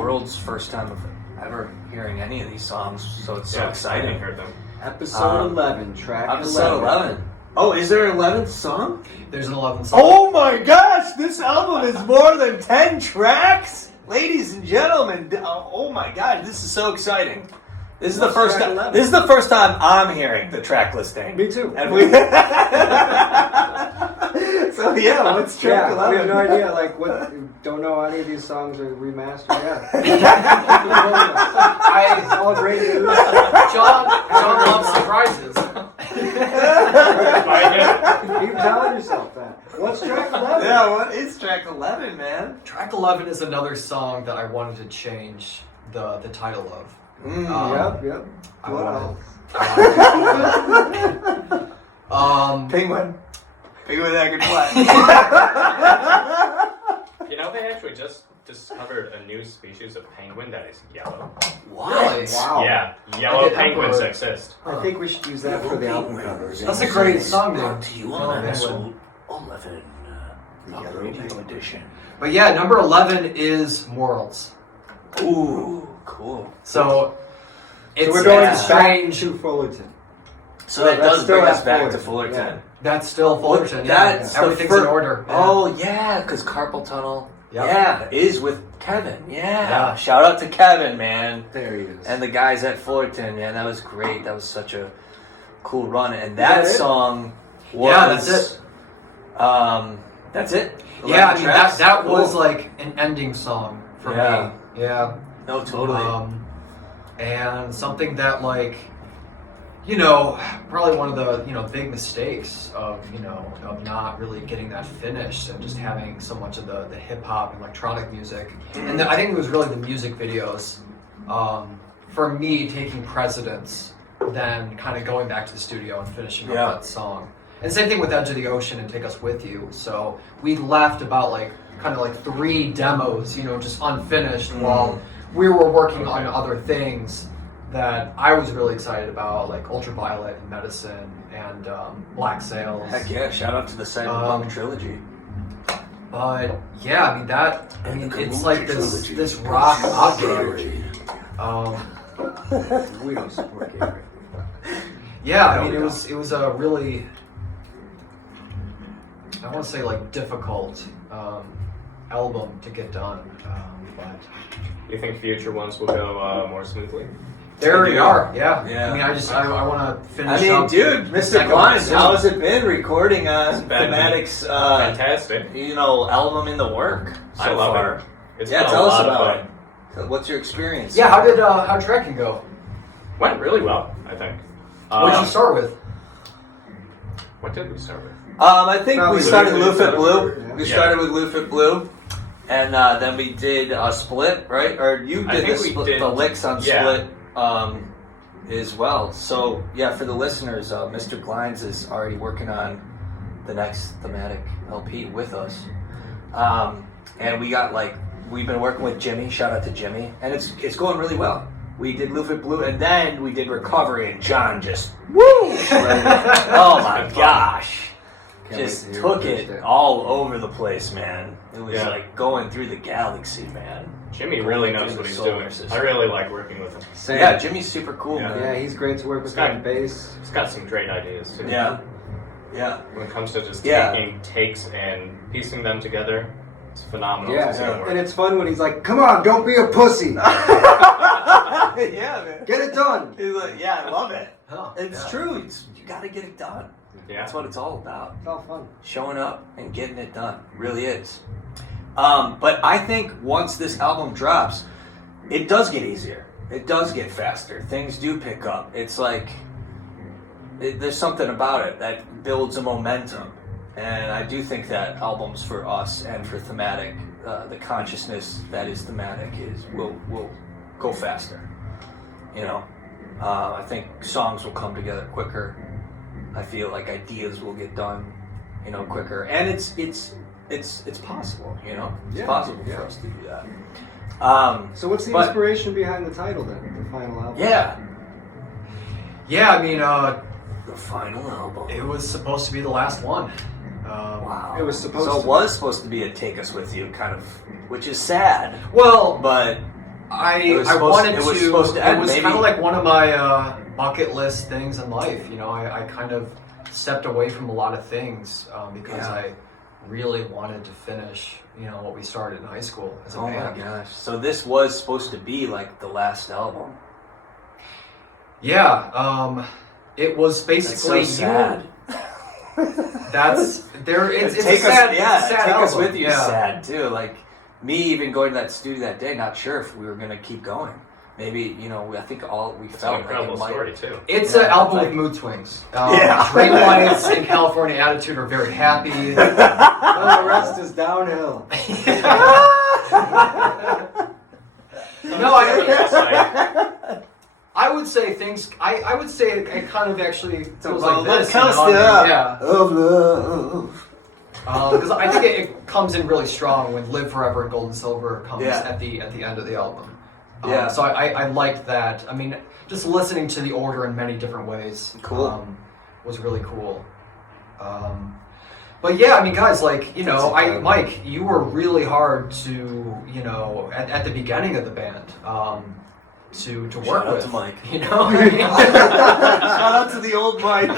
world's first time of ever hearing any of these songs, so it's so I exciting. didn't hear them. Episode 11, track Episode 11. Oh, is there an 11th song? There's an 11 song. Oh my gosh, this album is more than 10 tracks? Ladies and gentlemen, oh my god, this is so exciting. This is the What's first track time 11? This is the first time I'm hearing the track listing. Me too. And we So yeah, what's track Yeah, 11? we have no idea. What? Don't know any of these songs are remastered. Yeah. It's all great news. John loves surprises. Keep telling yourself that. What's track 11? Yeah, what is track track 11, man. Track 11 is another song that I wanted to change the title of. Yep. I What wanted- else? Penguin. Penguin that could fly. You know, they actually just discovered a new species of penguin that is yellow. Really? Wow. Yeah, yellow Like an penguins emperor. exist. I think we should use that for the album cover. That's a great song, dude. Brought to you Oh, on man. episode 11, Rock Yellow Radio Penguin. Edition. But yeah, number 11 is Morals. Ooh, cool. So it's we're going it's back strange. to Fullerton. So that that's does still bring us at back to Fullerton. Fullerton. That's still Fullerton. That's Yeah. the Everything's fir- in order. Yeah. Oh, yeah, because Carpal Tunnel. Yep. Yeah, is with Kevin. Yeah. Yeah. Shout out to Kevin, man. There he is. And the guys at Fullerton, man, that was great. That was such a cool run. And that that it? song was... Yeah, that's it. That's it? Yeah, I 11 mean tracks? that was Cool. like an ending song for Yeah. me. Yeah. No, totally. And something that like, you know, probably one of the, you know, big mistakes of, you know, of not really getting that finished and just having so much of the hip hop and electronic music. And I think it was really the music videos, for me taking precedence than kind of going back to the studio and finishing up Yeah. that song. And same thing with Edge of the Ocean and Take Us With You. So we left about like kind of like 3 demos, you know, just unfinished while we were working on other things that I was really excited about, like Ultraviolet and Medicine and Black Sails. Heck yeah, shout out to the Cyberpunk trilogy. But yeah, I mean that. I mean the it's like trilogy. this rock opera. We don't support gay. Yeah, I mean it was a really, I want to say like difficult album to get done, but You think future ones will go more smoothly? there we Yeah. are. Yeah. Yeah. I mean I want to finish. I mean, up dude, the Mr. second Glines, one. how has it been recording on been Thematic's, Fantastic. album in the work so I love far? it. It's Yeah, been tell a us lot of about fun. it. So what's your experience? Yeah, how tracking go? Went really well, I think. What did you start with? What did we start with? I think Probably we started Blue. Lufit Blue. Yeah. We Yeah. started with Lufit Blue, and then we did a split, right? Or you I did think the we split, did- the licks on yeah. split as well. So yeah, for the listeners, Mr. Glines is already working on the next thematic LP with us, and we've been working with Jimmy. Shout out to Jimmy, and it's going really well. We did Lufit Blue, and then we did Recovery, and John just woo! Oh my gosh! Can't wait Just to hear took the it first day. all over the place, man. It was Yeah. like going through the galaxy, man. Jimmy really Going knows through what the he's solar doing. system. I really like working with him. Same. Yeah, Jimmy's super cool, Yeah. man. Yeah, he's great to work with Scott. on bass. He's got some great ideas too. Yeah. Yeah. When it comes to just Yeah. taking takes and piecing them together, it's phenomenal. Yeah, It's gonna work. and it's fun when he's like, "Come on, don't be a pussy, Yeah, man. get it done." He's like, yeah, I love it. Huh, It's yeah. true. You got to get it done. Yeah. That's what it's all about. It's all fun. Showing up and getting it done. Really is. But I think once this album drops, it does get easier. It does get faster. Things do pick up. It's like there's something about it that builds a momentum. And I do think that albums for us and for Thematic, the consciousness that is Thematic will go faster. You know, I think songs will come together quicker. I feel like ideas will get done, you know, quicker, and it's possible, you know, it's Yeah, possible yeah. for us to do that. So what's the But- inspiration behind the title then? The final album. Yeah, Yeah, I mean the final album. it was supposed to be the last one. Wow, It was supposed so to it was supposed to be a Take Us With You kind of, which is sad, Well, but I It was I supposed- wanted it was to. supposed to end, it was maybe. kind of like one of my bucket list things in life. You know, I kind of stepped away from a lot of things because Yeah. I really wanted to finish. You know what we started in high school as a oh my band. gosh, so this was supposed to be like the last album. Yeah, it was That's basically so sad. That's there. It's a Take sad. us, yeah, it's a sad Take Us album. With You is sad too. Like me even going to that studio that day, not sure if we were gonna keep going. maybe I think all we It's an felt like incredible it might. story too. It's Yeah, an album like- with mood swings. Yeah. Dream Lights and California Attitude are very happy. And the rest is downhill. No, I would say things. I would say it kind of actually goes like this. Yeah. Of love. Because I think it comes in really strong when "Live Forever" and "Gold and Silver" comes Yeah. at the end of the album. Yeah. So I liked that. I mean, just listening to the order in many different ways. Cool. Was really cool. But yeah, I mean, guys, like Mike, you were really hard to at the beginning of the band to work Shout out with. to Mike. Shout out to the old Mike.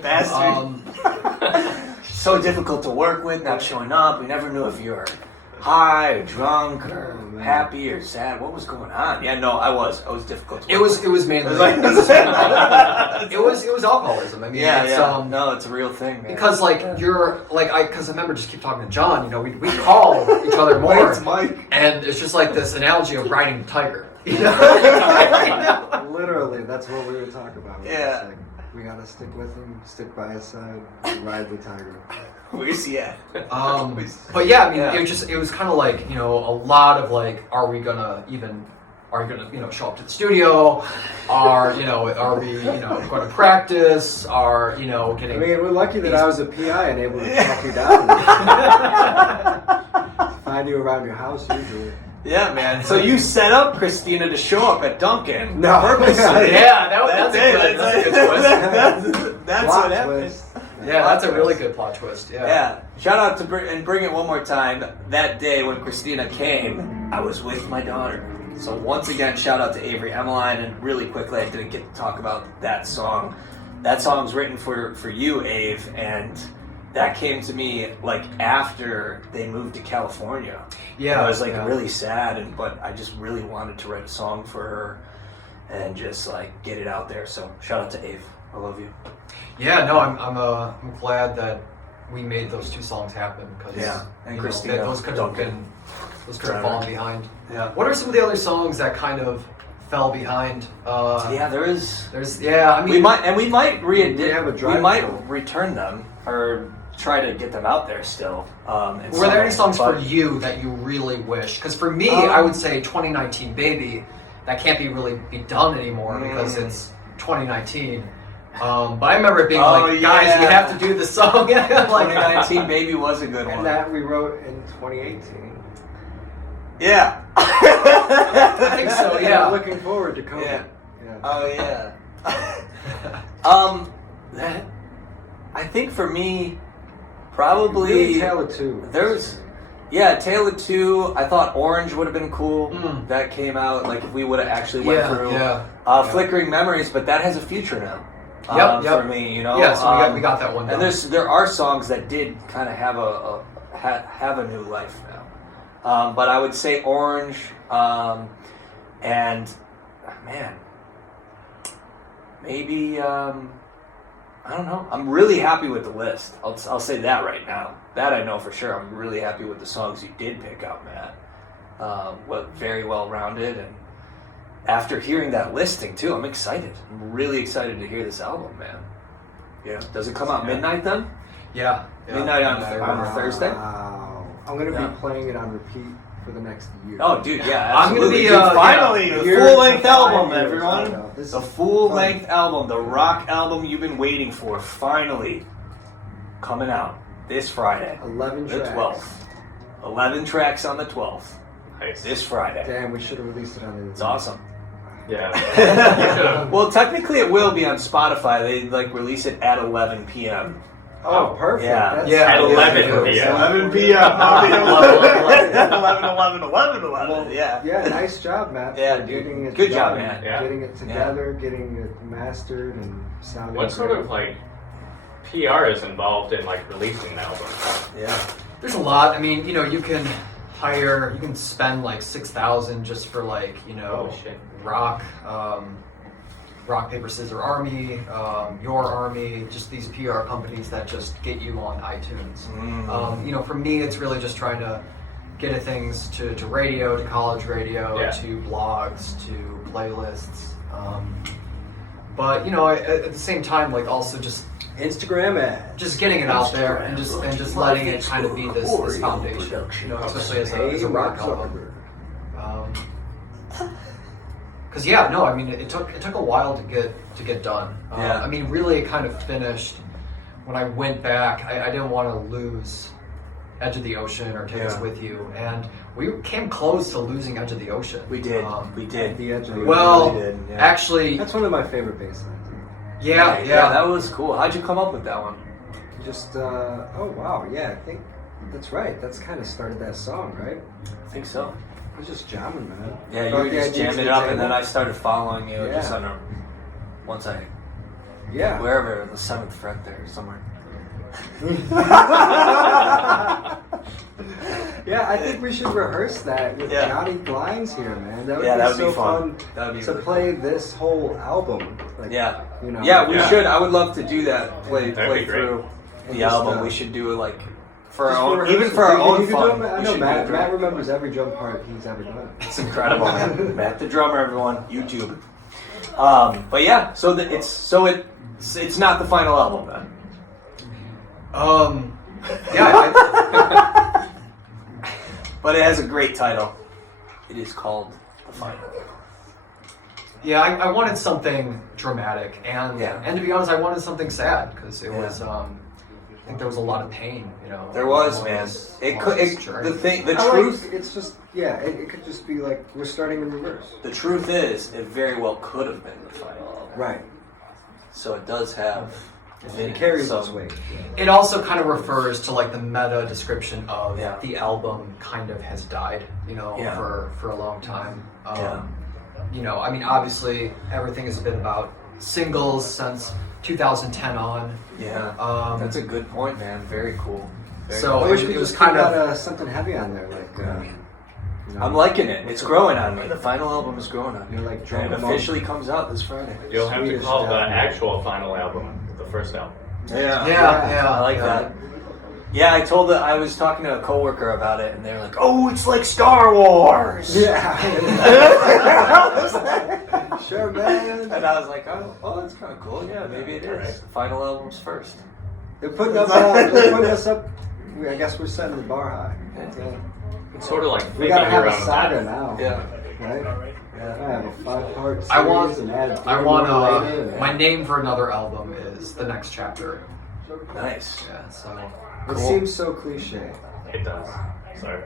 Bastard. So difficult to work with, not showing up. We never knew if you were high or drunk or happy or sad. What was going on? Yeah, no, I was difficult to work It was mainly it was alcoholism. I mean, Yeah. No, it's a real thing, man. because because I remember just keep talking to John. We call each other more, It's Mike. and it's just like this analogy of riding the tiger. Literally, that's what we were talking about. Yeah. It's like, we gotta stick with him, stick by his side, ride the tiger. Where's he at? But yeah, I mean, Yeah. it was kind of like a lot of like, are we gonna show up to the studio? Are we going to practice? Are getting? I mean, we're lucky that I was a PI and able to track you down. Find you around your house usually. Yeah, man. So you set up Christina to show up at Duncan. No. Purposely. Yeah, that's a good twist. That's Plot what happened. twist. Yeah, that's a really good plot twist. Yeah. Yeah. Shout out to bring it one more time. That day when Christina came, I was with my daughter. So once again, shout out to Avery Emmeline. And really quickly, I didn't get to talk about that song. That song's written for you, Ave, and that came to me like after they moved to California. Yeah. I was like really sad, but I just really wanted to write a song for her and just like get it out there. So shout out to Ave. I love you. Yeah, no, I'm glad that we made those two songs happen because and Christina, those could have fallen behind. Yeah. What are some of the other songs that kind of fell behind? There's I mean, we might We have a drive we might show. return them or try to get them out there still. Were there any songs for you that you really wish? Because for me, I would say 2019 Baby, that can't really be done anymore because it's 2019. But I remember it being guys, we have to do this song. 2019 Baby was a good one. And that we wrote in 2018. Yeah. I think so, yeah. I'm looking forward to COVID. Yeah. Yeah. Oh yeah. I think for me, probably Really Tale of Two. Tale of Two. I thought Orange would have been cool. That came out like if we would have actually went through. Flickering Memories, but that has a future now. Yep. For me, Yeah, so we got that one down. And there are songs that did kind of have have a new life now. But I would say Orange, and man, maybe I don't know. I'm really happy with the list. I'll say that right now. That I know for sure. I'm really happy with the songs you did pick out, Matt. Very well rounded, and after hearing that listing too, I'm excited. I'm really excited to hear this album, man. Yeah. Does it come out midnight then? Yeah. Midnight on a Thursday? Wow. I'm going to be playing it on repeat for the next year. Oh, dude, yeah, I'm gonna absolutely. be, Dude, finally, yeah. the full-length album, Years, everyone. I know. This The is full-length album, the rock album you've been waiting for, finally coming out this Friday, 11 the tracks. 12th. 11 tracks on the 12th, Nice. this Friday. Damn, we should have released it on the. It's awesome. Yeah. Well, technically, it will be on Spotify. They release it at 11 p.m. Oh, perfect. Yeah. That's Yeah, at so 11 good. p.m. 11 p.m. 11. Yeah. Yeah, nice job, Matt. Yeah, for dude. getting it Good job, done, man. Yeah. Getting it together, getting it mastered, and sounding. What sort great. of PR is involved in releasing an album? Yeah. There's a lot. I mean, you can spend $6,000 just for Oh, shit. rock paper scissors army, your army, just these PR companies that just get you on iTunes. For me, it's really just trying to getting things to radio, to college radio, Yeah. to blogs, to playlists. But you know, at the same time, like also just Instagram ad. just getting it out there and just letting it kind of be this foundation, you know, especially as a rock album. Because I mean, it took a while to get done. Yeah. I mean, really, it kind of finished when I went back. I didn't want to lose Edge of the Ocean or Take Us With You, and we came close to losing Edge of the Ocean. We did. We did. The Edge of the Well, We did, yeah. actually, That's one of my favorite bass lines. yeah. That was cool. How'd you come up with that one? Just, oh wow, yeah, I think that's right. That's kind of started that song, right? I think so. I was just jamming, man. Yeah, you Brought were the just idea to jamming the it up, and table. then I started following you Yeah. just on a once I Yeah. wherever the 7th fret there somewhere. Yeah, I think we should rehearse that with Yeah. Johnny Glines here, man. That would Yeah, be that would so be fun. fun That would be to really play this whole album. Like, Yeah. you know. Yeah, we Yeah. should. I would love to do that. Play That'd be great. through And the just, album. We should do it like for just our own, rehearsal. even for our You own could do fun. it, I We know should Matt. go through Matt it. remembers every drum part he's ever done. It's incredible, man. Matt the drummer, everyone. YouTube. But yeah, so it's not the final album then. But it has a great title. It is called The Final. I wanted something dramatic, and Yeah. and to be honest, I wanted something sad because it Yeah. was. I think there was a lot of pain, you know. There was, along man. this- It along could. this The journey. truth. It's just, it could just be like we're starting in reverse. The truth is, it very well could have been the final album. Right. So it does have. It carries some- its weight. It also kind of refers to like the meta description of Yeah. the album kind of has died, you know, Yeah. for a long time. Yeah. You know, I mean, obviously everything has been about singles since 2010 on. Yeah. That's a good point, man. Very cool. Very So- cool. I wish it we was just kind kind of- of something heavy on there, like. You know, I'm liking it. It's growing on me. The final album is growing on me. You're like And drum it officially comes out this Friday. You'll have to Swedish call the album. actual final album the first album. Yeah. Yeah. I like that. Yeah, I was talking to a coworker about it, and they were like, "Oh, it's like Star Wars." Yeah. Sure, man. And I was like, "Oh, that's kind of cool. Yeah, maybe it is. Right. The final album's first." They're putting us up. I guess we're setting the bar high. Yeah. It's sort of like We thinking gotta have your a own saga path. now. Yeah. Right? Yeah. I have a 5-part series I want- and add I 3 want more later. my name for another album is The Next Chapter. Nice. Yeah, so It Cool. seems so cliche. It does. Sorry.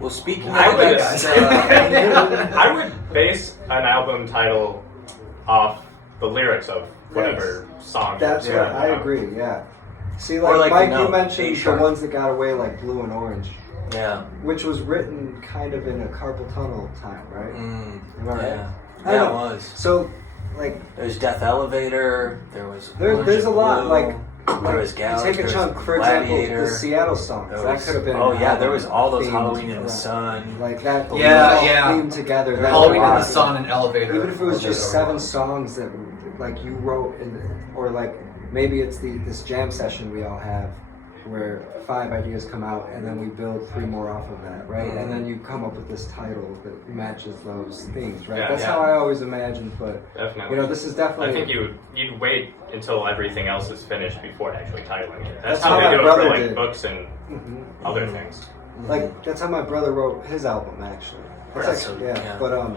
Well, speaking of I would, that, I would base an album title off the lyrics of whatever song. That's you're what I singing. agree. Yeah. See, Or like, like Mike, the you note, mentioned A the sharp. ones that got away, like Blue and Orange, yeah. which was written kind of in a carpal tunnel time, right? Mm, Am I right? yeah. I Yeah, know. it was. So, like, There's Death Elevator. There was. there's a lot. Blue, Like, there was you Galaxy. take a chunk, for example, Gladiator. the Seattle songs. There That was- could have been. Oh an yeah, there album was all those themed Halloween in the around- Sun. Like that. Yeah, all yeah. themed together. That's Halloween in why. the Sun and Elevator. Even if it was just Elevator. 7 songs that, like, you wrote, or like maybe it's this jam session we all have, where 5 ideas come out, and then we build 3 more off of that, right? And then you come up with this title that matches those things, right? Yeah, That's yeah. how I always imagined, but Definitely. you know, this is definitely. I think you'd wait until everything else is finished before actually titling it. That's That's how how they my do it for brother like did. books and Mhm. other things. Like, that's how my brother wrote his album, actually. It's That's like, so- yeah, yeah. but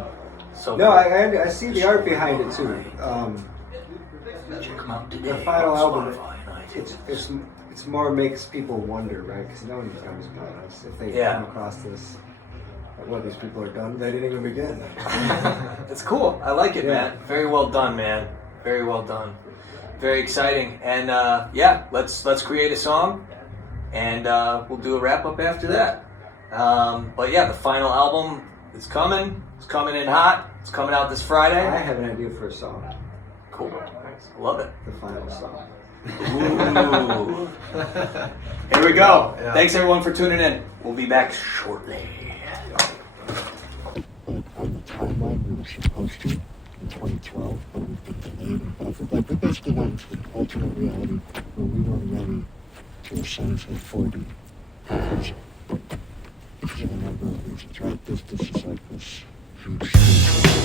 So no, I see the art behind it too. check them out today. The final on album, Spotify and iTunes. it's more makes people wonder, right? Because no one knows about us. If they Yeah. come across this, like, well, these people are done. They didn't even begin. It's cool. I like it, Yeah. man. Very well done, man. Very well done. Very exciting. And yeah, let's create a song, and we'll do a wrap up after that. But yeah, the final album is coming. It's coming in hot. It's coming out this Friday. I have an idea for a song. Cool. Love it. The final song. Ooh. Here we go. Yeah. Thanks everyone for tuning in. We'll be back shortly. But on the timeline we were supposed to in 2012, but we've been delayed and buffered. Like, we basically went into an alternate reality where we weren't ready to ascend to 4D. Because for a number of reasons, right? This is like this huge spiritual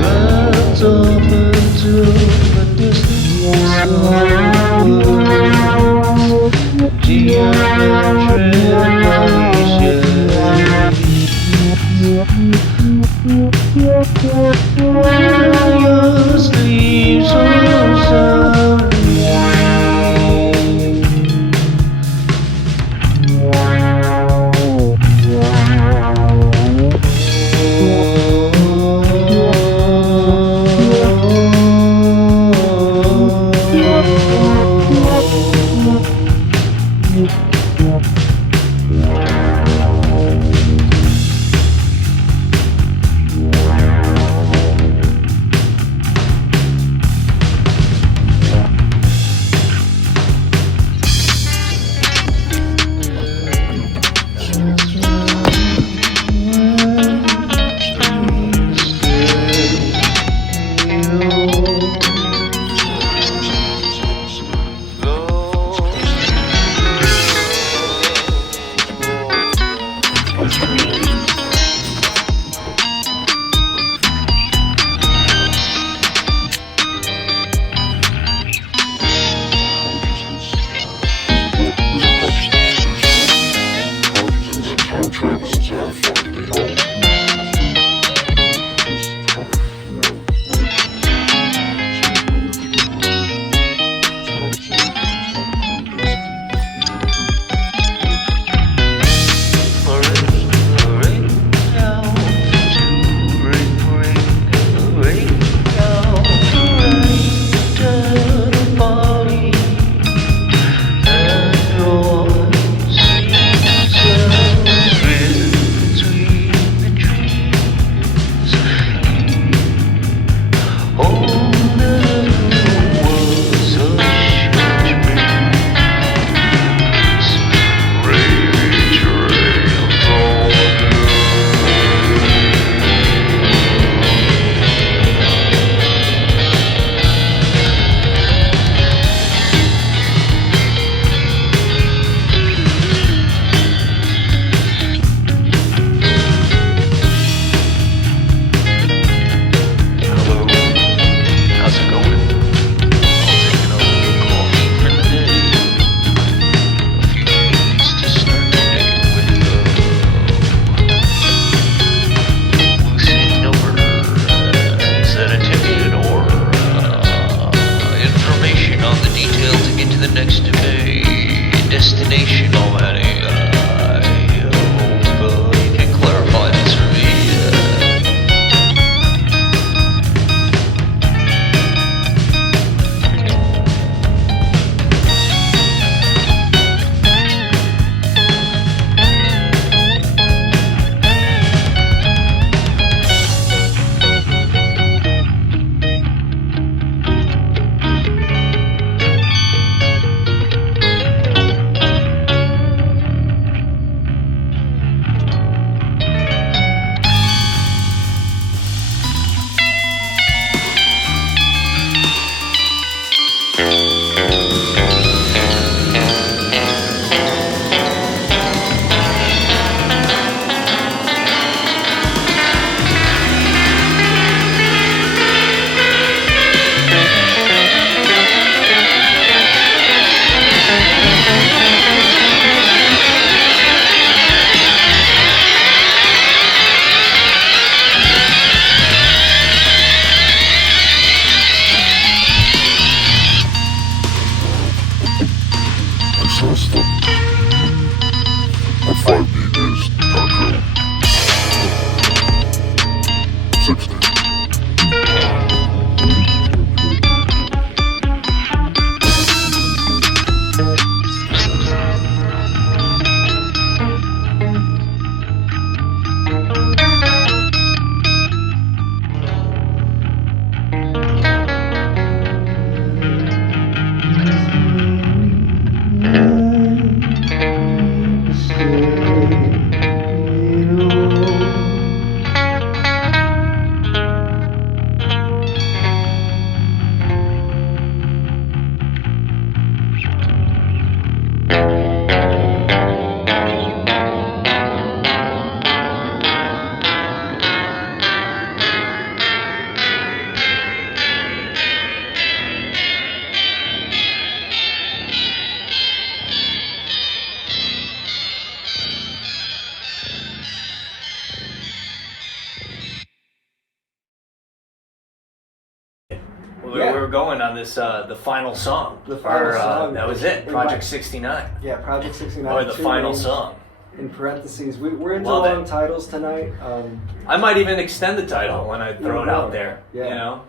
Guns open to the distant Your sleeves We were going on this, the final song. The final song. That was it, Project 69. Yeah, Project 69. Or the two final names song. In parentheses. We're into Love long it. titles tonight. I might even extend the title when I throw it out there, Yeah. you know?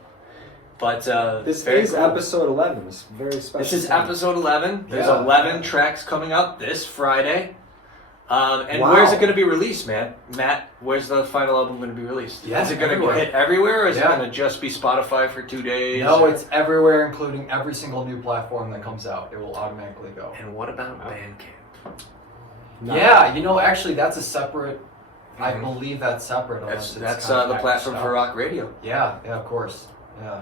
But, This very is cool. episode 11. It's very special. This is episode 11. There's Yeah. 11 tracks coming up this Friday. And Wow. where's it going to be released, man? Matt, where's the final album going to be released? Yeah, is it going to everywhere. hit everywhere, or is Yeah. it going to just be Spotify for 2 days? No, it's everywhere, including every single new platform that comes out. It will automatically go. And what about Bandcamp? Yeah, actually, that's a separate. I believe that's separate. unless That's it's kind of the packaged platform up. for Rawk Radio. Yeah, of course. Yeah.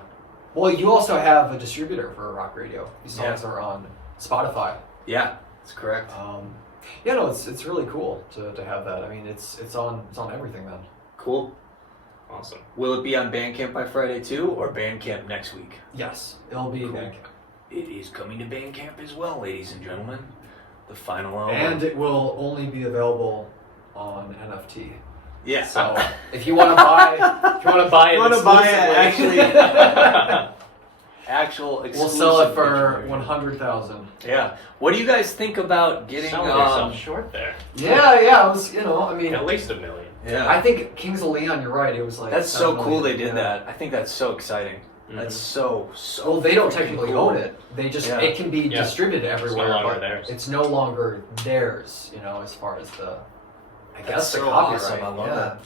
Well, you also have a distributor for Rawk Radio. These songs Yeah. are on Spotify. Yeah, that's correct. It's really cool to have that. I mean, it's on everything then. Cool. Awesome. Will it be on Bandcamp by Friday too, or Bandcamp next week? Yes, it'll be Cool. Bandcamp. It is coming to Bandcamp as well, ladies and gentlemen. The final album. And it will only be available on NFT. yeah. So if you want to buy, it, Want to buy it exclusively- actually? Actual we'll exclusive. sell it for version. 100,000. Yeah. What do you guys think about getting? Selling yourself short there. Yeah. It was, I mean, At least $1 million. Yeah. I think Kings of Leon. You're right. It was like That's so 7 cool they million. did Yeah. that. I think that's so exciting. Mhm. That's so. Well, they don't freaking technically cool. own it. They just Yeah. it can be Yeah. distributed everywhere. longer but theirs. It's no longer theirs. As far as the, I That's guess the so copyright. awesome. I love yeah. that.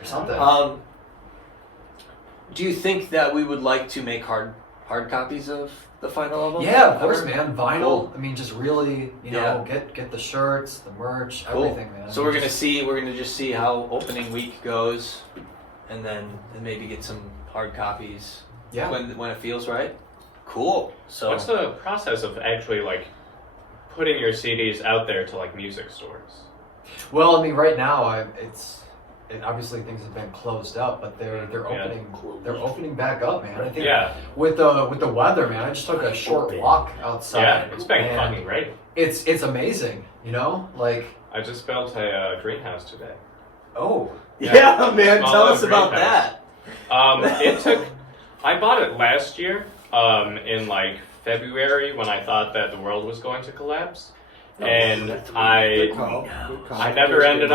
Or something. Do you think that we would like to make hard copies of the final album? Yeah, of course, Ever? man. Vinyl. Cool. I mean, just really, Yeah. get the shirts, the merch, Cool. everything, man. So we're gonna just see how opening week goes, and then maybe get some hard copies Yeah. when it feels right. Cool. So What's the process of actually putting your CDs out there to music stores? Well, I mean, right now, obviously things have been closed up, but they're Yeah. opening back up, man. I think Yeah. with the weather, man. I just took a short walk outside. Yeah, it's been and fucking great. It's amazing, I just built a greenhouse today. oh yeah, man. Small Tell little us about greenhouse. that. I bought it last year, in February when I thought that the world was going to collapse. And Good I call. I never ended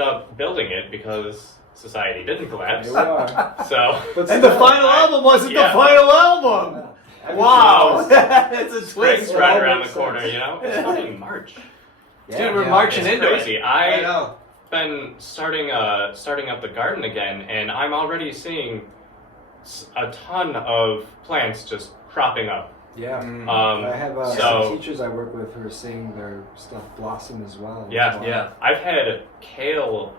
up building it because society didn't collapse. Here we are. So But And the still, final album wasn't Yeah. the final album. everything Wow, else- it's a spring's twist. It right all around the makes corner, sense. It's fucking March. Dude, we're Yeah, marching It's into crazy. it. I know. I've been starting up the garden again, and I'm already seeing a ton of plants just cropping up. Yeah. Mm. I have so- some teachers I work with who are seeing their stuff blossom as well. Yeah, Yeah. I've had kale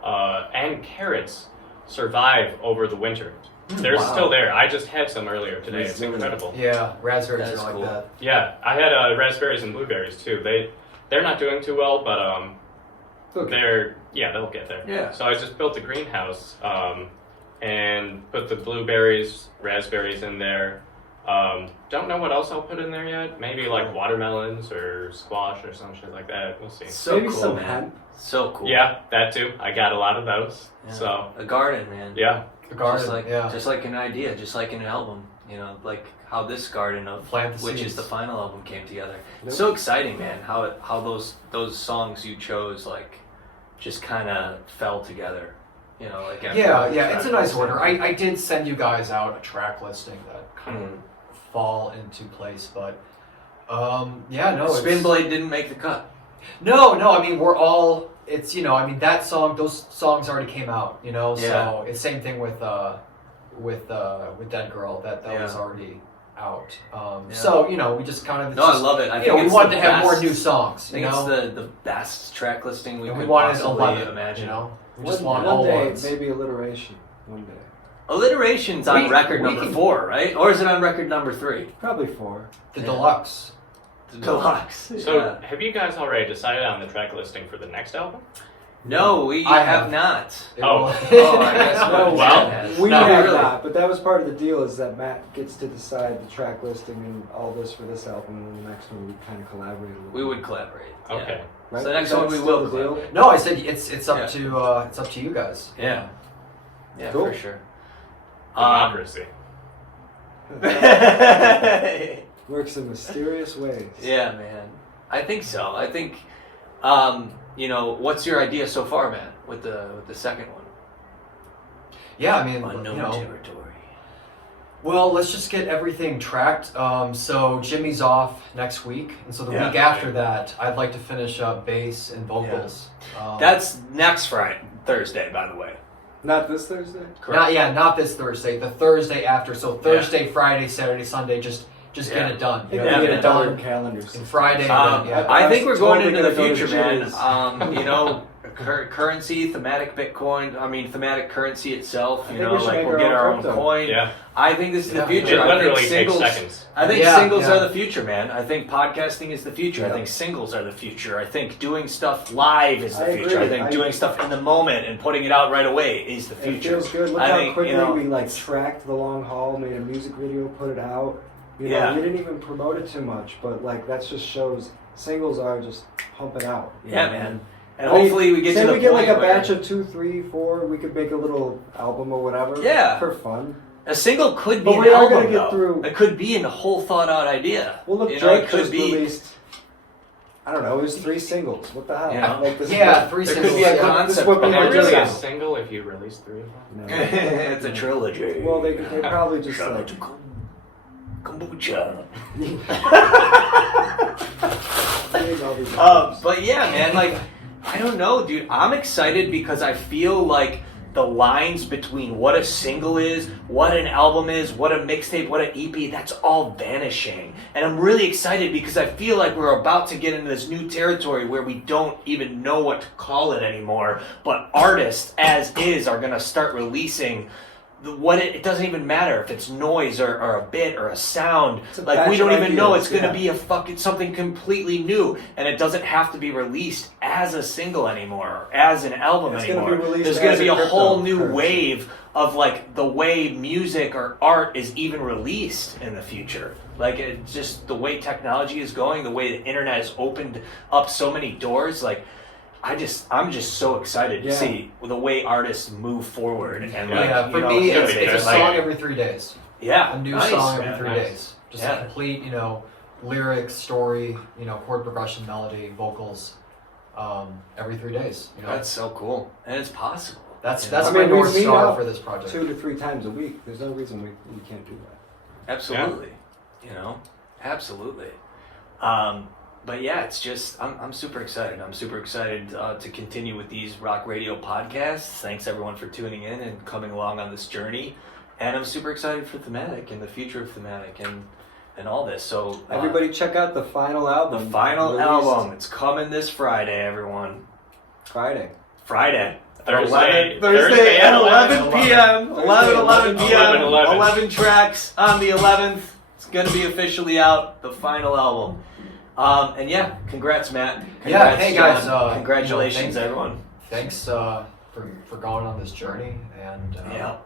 and carrots survive over the winter. They're Wow. still there. I just had some earlier today. It's Resilient. incredible. yeah, raspberries That is are like cool. that. Yeah, I had raspberries and blueberries too. They're not doing too well, but Okay. they'll get there. Yeah. So I just built a greenhouse and put the blueberries, raspberries in there. Don't know what else I'll put in there yet. Maybe watermelons or squash or some shit like that. We'll see. So Maybe cool, some man. hemp. So cool. Yeah, that too. I got a lot of those. Yeah. So a garden, man. yeah. The garden, Just like yeah. just like an idea, just like an album. Like how this garden of Plant the which seeds. is the final album came together. Yep. So exciting, man. How those songs you chose just kind of fell together. After Yeah, it's a nice track order. listing. I did send you guys out a track listing that kind Mm. of fall into place, but no, Spin Blade didn't make the cut. No, I mean we're all. It's that song. Those songs already came out. Yeah. So it's same thing with Dead Girl. That was Yeah. already out. Yeah. So we just kind of. No, I love it. I think we it's wanted the to have more best- new songs. I think it's the best track listing we and could we wanted possibly 11. imagine. We just one want all day, ones. maybe alliteration. One day. Alliteration's on We- record we number can- 4, right? Or is it on record number 3? Probably 4. The Yeah. deluxe. Deluxe. So, Yeah. have you guys already decided on the track listing for the next album? No, we I have have. not. Oh. I guess No, well, We No, have really. not, but that was part of the deal is that Matt gets to decide the track listing and all this for this album, and the next one we kind of collaborate a little. We would collaborate. yeah. Okay. Right? So the next Is that one we still will the deal? collaborate. No, I said it's up Yeah. to it's up to you guys. Yeah. Yeah, Cool. for sure. Democracy. Works in mysterious ways. Yeah, man. I think so. I think, what's your idea so far, man, with the second one? Yeah, I mean, Unknown territory. well, let's just get everything tracked. So Jimmy's off next week, and so the Yeah. week after that, I'd like to finish up bass and vocals. That's next Thursday, by the way. Not this Thursday? not this Thursday. The Thursday after. So Thursday, Friday, Saturday, Sunday. Just get it done. You know, Yeah, get man. it done. Calendars. And Friday. I I think we're was going totally into the gonna go to future, man. Jimmy's. Currency, thematic Bitcoin. I mean, thematic currency itself. I You think know, we should like make we'll our get own our own crypto. coin. Yeah. I think this is the Yeah. future. It I literally think takes singles. seconds. I think Yeah, singles yeah. are the future, man. I think podcasting is the future. I Yeah. think singles are the future. I think doing stuff live is the I future. I agree. think doing stuff in the moment and putting it out right away is the It future. feels good. Look I how think, quickly we tracked the long haul, made a music video, put it out. You know, Yeah. we didn't even promote it too much, but that just shows singles are just pumping out. you Yeah, know, man. And I mean, hopefully we get say to the we get point like a where batch of 2, 3, 4. We could make a little album or whatever. Yeah. for fun. a single could be But an we are album, gonna get though. through- It could be a whole thought out idea. Well, look, You know, Drake it could just be. released. I don't know. It was 3 singles. What the hell? Yeah. Like this Yeah, is 3 There singles. could be a yeah. concept This is what Am behind I people really do a now. single if you release 3 of them? No. It's a trilogy. Well, they probably just Shout out like. to kombucha. made all these But yeah, man, I don't know, dude. I'm excited because I feel like the lines between what a single is, what an album is, what a mixtape, what an EP, that's all vanishing. And I'm really excited because I feel like we're about to get into this new territory where we don't even know what to call it anymore. But artists, as is, are going to start releasing it doesn't even matter if it's noise or a bit or a sound. It's a We don't batch of even know ideas, it's going to yeah. be a fucking something completely new, and it doesn't have to be released as a single anymore, or as an album It's gonna anymore. be released There's going as to be a a whole cryptocurrency. new wave of the way music or art is even released in the future. It's just the way technology is going, the way the internet has opened up so many doors. I'm just so excited to Yeah. see the way artists move forward and Yeah, for me, it's it's gonna be a good. song every 3 days. yeah, A new nice, song man, every 3 nice. days. Just Yeah. a complete, lyrics, story, chord progression, melody, vocals, every 3 days. That's so cool, and it's possible. That's I my mean, we North meet Star up for this project. 2 to 3 times a week. There's no reason we can't do that. Absolutely, absolutely. But yeah, it's just I'm super excited. I'm super excited to continue with these Rawk Radio podcasts. Thanks everyone for tuning in and coming along on this journey. And I'm super excited for Thematic and the future of Thematic and all this. So Everybody, check out the final the album. final released album. It's coming this Friday, everyone. Friday. Friday. Thursday. Thursday at 11 11. p.m. 11 p.m. 11. 11 tracks on the 11th. It's going to be officially out, the final album. And yeah, congrats, Matt. Congrats, hey, guys, John. Congratulations, thank- everyone. Thanks for going on this journey, and Yeah.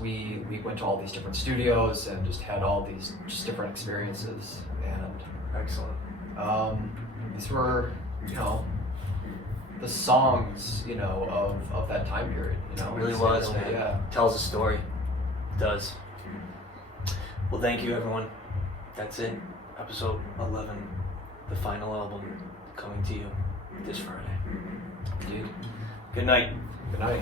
we went to all these different studios and just had all these just different experiences, and Excellent. these were the songs of that time period. It really was, man. Yeah. Tells a story. It does. Well, thank you, everyone. That's it. Episode 11, the final album, coming to you this Friday. Dude. Good night. Good night.